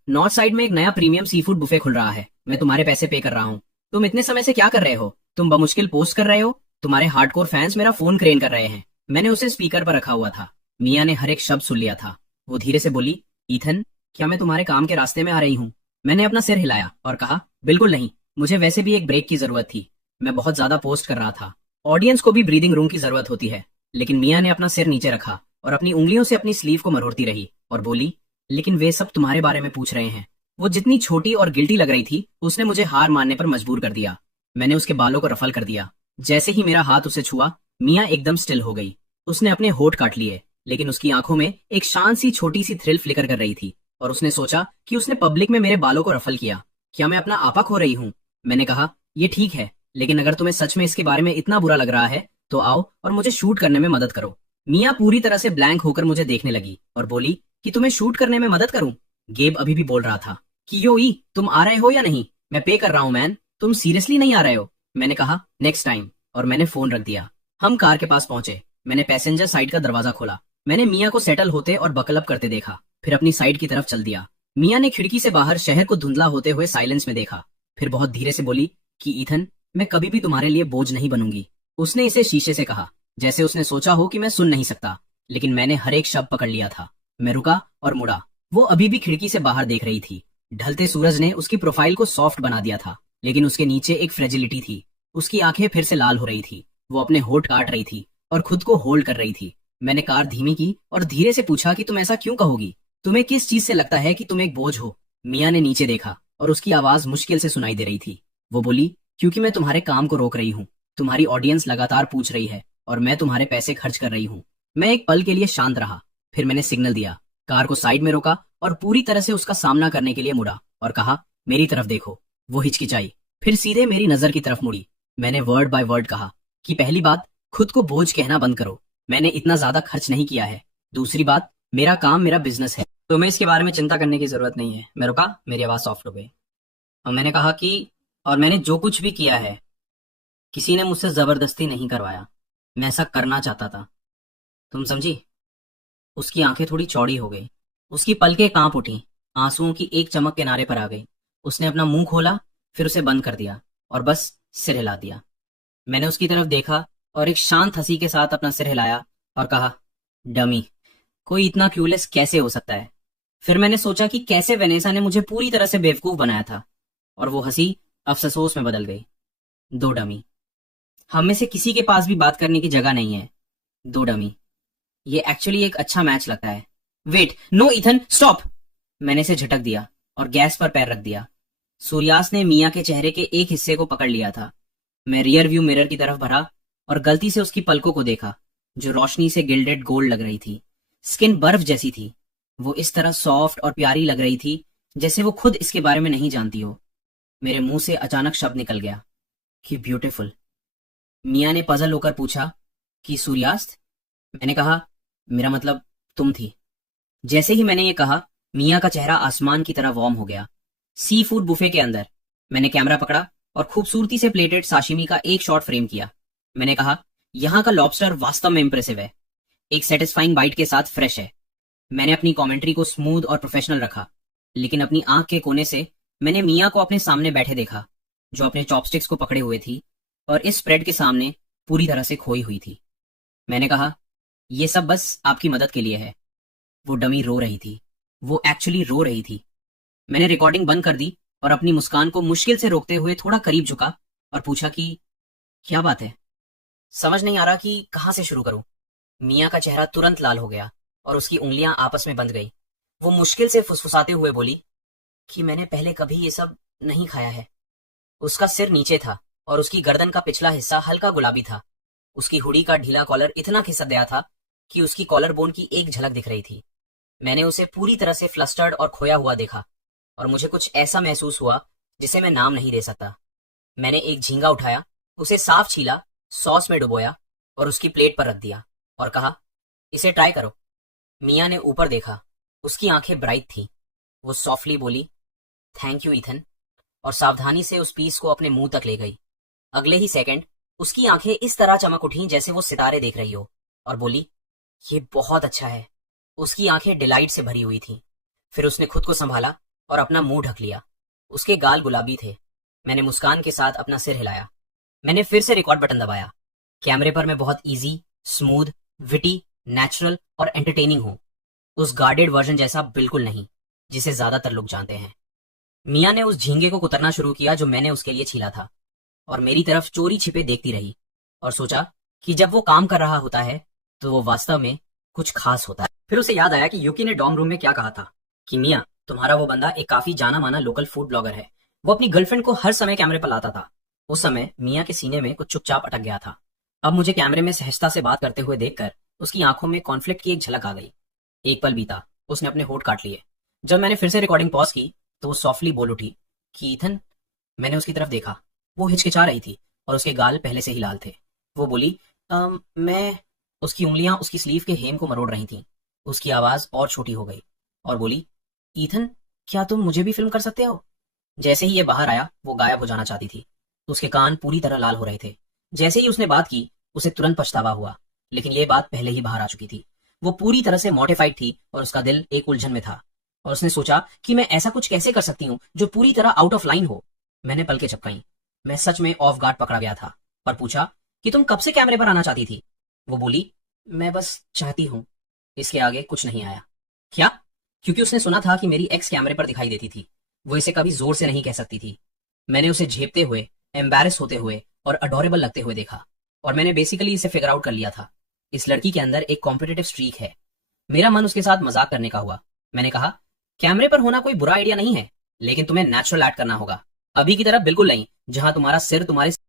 नॉर्थ साइड में एक नया प्रीमियम सी फूड बुफे खुल रहा है। मैं तुम्हारे पैसे पे कर रहा हूँ। तुम इतने समय से क्या कर रहे हो? तुम बमुश्किल पोस्ट कर रहे हो। तुम्हारे हार्डकोर फैंस मेरा फोन क्रेन कर रहे हैं। मैंने उसे स्पीकर पर रखा हुआ था। मिया ने हर एक शब्द सुन लिया था। वो धीरे से बोली, ईथन, क्या मैं तुम्हारे काम के रास्ते में आ रही हूँ? मैंने अपना सिर हिलाया और कहा, बिल्कुल नहीं। मुझे वैसे भी एक ब्रेक की जरूरत थी। मैं बहुत ज्यादा पोस्ट कर रहा था। ऑडियंस को भी ब्रीदिंग रूम की जरूरत होती है। लेकिन मिया ने अपना सिर नीचे रखा और अपनी उंगलियों से अपनी स्लीव को मरोड़ती रही और बोली, लेकिन वे सब तुम्हारे बारे में पूछ रहे हैं। वो जितनी छोटी और गिल्टी लग रही थी, उसने मुझे हार मानने पर मजबूर कर दिया। मैंने उसके बालों को रफल कर दिया। जैसे ही मेरा हाथ उसे छुआ, मिया एकदम स्टिल हो गई। उसने अपने होठ काट लिए, लेकिन उसकी आंखों में एक शांत सी छोटी सी थ्रिल फ्लिकर कर रही थी और उसने सोचा कि उसने पब्लिक में मेरे बालों को रफल किया। क्या मैं अपना आपा खो रही हूँ? मैंने कहा, ये ठीक है, लेकिन अगर तुम्हें सच में इसके बारे में इतना बुरा लग रहा है तो आओ और मुझे शूट करने में मदद करो। मिया पूरी तरह से ब्लैंक होकर मुझे देखने लगी और बोली कि तुम्हें शूट करने में मदद करूं? गेब अभी भी बोल रहा था कि तुम आ रहे हो या नहीं? मैं पे कर रहा हूं मैन, तुम सीरियसली नहीं आ रहे हो? मैंने कहा, नेक्स्ट टाइम, और मैंने फोन रख दिया। हम कार के पास पहुंचे। मैंने पैसेंजर साइड का दरवाजा खोला। मैंने मिया को सेटल होते और बकल अप करते देखा, फिर अपनी साइड की तरफ चल दिया। मिया ने खिड़की से बाहर शहर को धुंधला होते हुए साइलेंस में देखा। फिर बहुत धीरे से बोली कि ईथन, मैं कभी भी तुम्हारे लिए बोझ नहीं बनूंगी। उसने इसे शीशे से कहा, जैसे उसने सोचा हो कि मैं सुन नहीं सकता, लेकिन मैंने हर एक शब्द पकड़ लिया था। मैं रुका और मुड़ा। वो अभी भी खिड़की से बाहर देख रही थी। ढलते सूरज ने उसकी प्रोफाइल को सॉफ्ट बना दिया था, लेकिन उसके नीचे एक फ्रेजिलिटी थी। उसकी आंखें फिर से लाल हो रही थी। वो अपने होठ काट रही थी और खुद को होल्ड कर रही थी। मैंने कार धीमी की और धीरे से पूछा कि तुम ऐसा क्यों कहोगी? तुम्हें किस चीज से लगता है कि तुम एक बोझ हो? मिया ने नीचे देखा और उसकी आवाज मुश्किल से सुनाई दे रही थी। वो बोली, क्योंकि मैं तुम्हारे काम को रोक रही हूँ। तुम्हारी ऑडियंस लगातार पूछ रही है और मैं तुम्हारे पैसे खर्च कर रही हूँ। मैं एक पल के लिए शांत रहा, फिर मैंने सिग्नल दिया, कार को साइड में रोका और पूरी तरह से उसका सामना करने के लिए मुड़ा और कहा, मेरी तरफ देखो। वो हिचकिचाई, फिर सीधे मेरी नजर की तरफ मुड़ी। मैंने वर्ड बाय वर्ड कहा कि पहली बात, खुद को बोझ कहना बंद करो। मैंने इतना ज्यादा खर्च नहीं किया है। दूसरी बात, मेरा काम मेरा बिजनेस है, तुम्हें इसके बारे में चिंता करने की जरूरत नहीं है। मैं रुका, मेरी आवाज सॉफ्ट हो गई और मैंने कहा कि और मैंने जो कुछ भी किया है, किसी ने मुझसे जबरदस्ती नहीं करवाया। मैं ऐसा करना चाहता था, तुम समझी? उसकी आंखें थोड़ी चौड़ी हो गई। उसकी पलकें कांप उठी। आंसुओं की एक चमक किनारे पर आ गई। उसने अपना मुंह खोला, फिर उसे बंद कर दिया और बस सिर हिला दिया। मैंने उसकी तरफ देखा और एक शांत हंसी के साथ अपना सिर हिलाया और कहा, डमी, कोई इतना क्यूलेस कैसे हो सकता है? फिर मैंने सोचा कि कैसे वेनेसा ने मुझे पूरी तरह से बेवकूफ बनाया था और वो हंसी अफसोस में बदल गई। दो डमी, हम में से किसी के पास भी बात करने की जगह नहीं है। दो डमी, ये एक्चुअली एक अच्छा मैच लगता है। Wait, no Ethan, stop! मैंने इसे झटक दिया और गैस पर पैर रख दिया। सूर्यास्त ने मिया के चेहरे के एक हिस्से को पकड़ लिया था। मैं रियर व्यू मिरर की तरफ भरा और गलती से उसकी पलकों को देखा, जो रोशनी से गिल्डेड गोल्ड लग रही थी। स्किन बर्फ जैसी थी। वो इस तरह सॉफ्ट और प्यारी लग रही थी जैसे वो खुद इसके बारे में नहीं जानती हो। मेरे मुंह से अचानक शब्द निकल गया कि ब्यूटीफुल। मिया ने पजल होकर पूछा कि सूर्यास्त, मैंने कहा, मेरा मतलब तुम थी। जैसे ही मैंने ये कहा, मिया का चेहरा आसमान की तरह वार्म हो गया। सी फूड बुफे के अंदर मैंने कैमरा पकड़ा और खूबसूरती से प्लेटेड साशिमी का एक शॉट फ्रेम किया। मैंने कहा, यहाँ का लॉबस्टर वास्तव में इंप्रेसिव है, एक सेटिस्फाइंग बाइट के साथ फ्रेश है। मैंने अपनी कमेंट्री को स्मूथ और प्रोफेशनल रखा, लेकिन अपनी आंख के कोने से मैंने मिया को अपने सामने बैठे देखा, जो अपने चॉपस्टिक्स को पकड़े हुए थी और इस स्प्रेड के सामने पूरी तरह से खोई हुई थी। मैंने कहा, यह सब बस आपकी मदद के लिए है। वो डमी रो रही थी, वो एक्चुअली रो रही थी। मैंने रिकॉर्डिंग बंद कर दी और अपनी मुस्कान को मुश्किल से रोकते हुए थोड़ा करीब झुका और पूछा कि क्या बात है। समझ नहीं आ रहा कि कहां से शुरू करूं। मिया का चेहरा तुरंत लाल हो गया और उसकी उंगलियां आपस में बंध गई। वो मुश्किल से फुसफुसाते हुए बोली कि मैंने पहले कभी ये सब नहीं खाया है। उसका सिर नीचे था और उसकी गर्दन का पिछला हिस्सा हल्का गुलाबी था। उसकी हुडी का ढीला कॉलर इतना खिसक गया था कि उसकी कॉलर बोन की एक झलक दिख रही थी। मैंने उसे पूरी तरह से फ्लस्टर्ड और खोया हुआ देखा और मुझे कुछ ऐसा महसूस हुआ जिसे मैं नाम नहीं दे सकता। मैंने एक झींगा उठाया, उसे साफ छीला, सॉस में डुबोया और उसकी प्लेट पर रख दिया और कहा, इसे ट्राई करो। मिया ने ऊपर देखा, उसकी आंखें ब्राइट थी। वो सॉफ्टली बोली, थैंक यू ईथन, और सावधानी से उस पीस को अपने मुंह तक ले गई। अगले ही सेकंड उसकी आंखें इस तरह चमक उठी जैसे वो सितारे देख रही हो और बोली, ये बहुत अच्छा है। उसकी आंखें डिलाइट से भरी हुई थीं। फिर उसने खुद को संभाला और अपना मुंह ढक लिया। उसके गाल गुलाबी थे। मैंने मुस्कान के साथ अपना सिर हिलाया। मैंने फिर से रिकॉर्ड बटन दबाया। कैमरे पर मैं बहुत इजी, स्मूथ, विटी, नेचुरल और एंटरटेनिंग हूं। उस गार्डेड वर्जन जैसा बिल्कुल नहीं, जिसे ज्यादातर लोग जानते हैं। मिया ने उस झींगे को कुतरना शुरू किया जो मैंने उसके लिए छीला था, और मेरी तरफ चोरी छिपे देखती रही और सोचा कि जब वो काम कर रहा होता है तो वो वास्तव में कुछ खास होता है। फिर उसे याद आया कि युकी ने डॉर्म रूम में क्या कहा था कि मिया, तुम्हारा वो बंदा एक काफी जाना माना लोकल फूड ब्लॉगर है। वो अपनी गर्लफ्रेंड को हर समय कैमरे पर लाता था। उस समय मिया के सीने में कुछ चुपचाप अटक गया था। अब मुझे कैमरे में सहजता से बात करते हुए देखकर उसकी आंखों में कॉन्फ्लिक्ट की एक झलक आ गई। एक पल बीता, उसने अपने होठ काट लिए। जब मैंने फिर से रिकॉर्डिंग पॉज की तो वो सॉफ्टली बोल उठी कि ईथन। मैंने उसकी तरफ देखा। वो हिचकिचा रही थी और उसके गाल पहले से ही लाल थे। वो बोली, मैं। उसकी उंगलियां उसकी स्लीव के हेम को मरोड़ रही थीं। उसकी आवाज और छोटी हो गई और बोली, ईथन, क्या तुम मुझे भी फिल्म कर सकते हो? जैसे ही ये बाहर आया वो गायब हो जाना चाहती थी। उसके कान पूरी तरह लाल हो रहे थे। जैसे ही उसने बात की उसे तुरंत पछतावा हुआ, लेकिन ये बात पहले ही बाहर आ चुकी थी। वो पूरी तरह से मॉडिफाइड थी और उसका दिल एक उलझन में था, और उसने सोचा कि मैं ऐसा कुछ कैसे कर सकती हूँ जो पूरी तरह आउट ऑफ लाइन हो। मैंने पलकें झपकाई। मैं सच में ऑफ गार्ड पकड़ा गया था और पूछा कि तुम कब से कैमरे पर आना चाहती थी? वो बोली, मैं बस चाहती हूँ। इसके आगे कुछ नहीं आया। क्या? क्योंकि उसने सुना था कि मेरी एक्स कैमरे पर दिखाई देती थी। वो इसे कभी जोर से नहीं कह सकती थी। मैंने उसे झेपते हुए, एम्बैरेस होते हुए और अडोरेबल लगते हुए देखा, और मैंने बेसिकली इसे फिगर आउट कर लिया था। इस लड़की के अंदर एक कॉम्पिटिटिव स्ट्रीक है। मेरा मन उसके साथ मजाक करने का हुआ। मैंने कहा, कैमरे पर होना कोई बुरा आइडिया नहीं है, लेकिन तुम्हें नेचुरल एक्ट करना होगा। अभी की तरह बिल्कुल नहीं, जहां तुम्हारा सिर तुम्हारे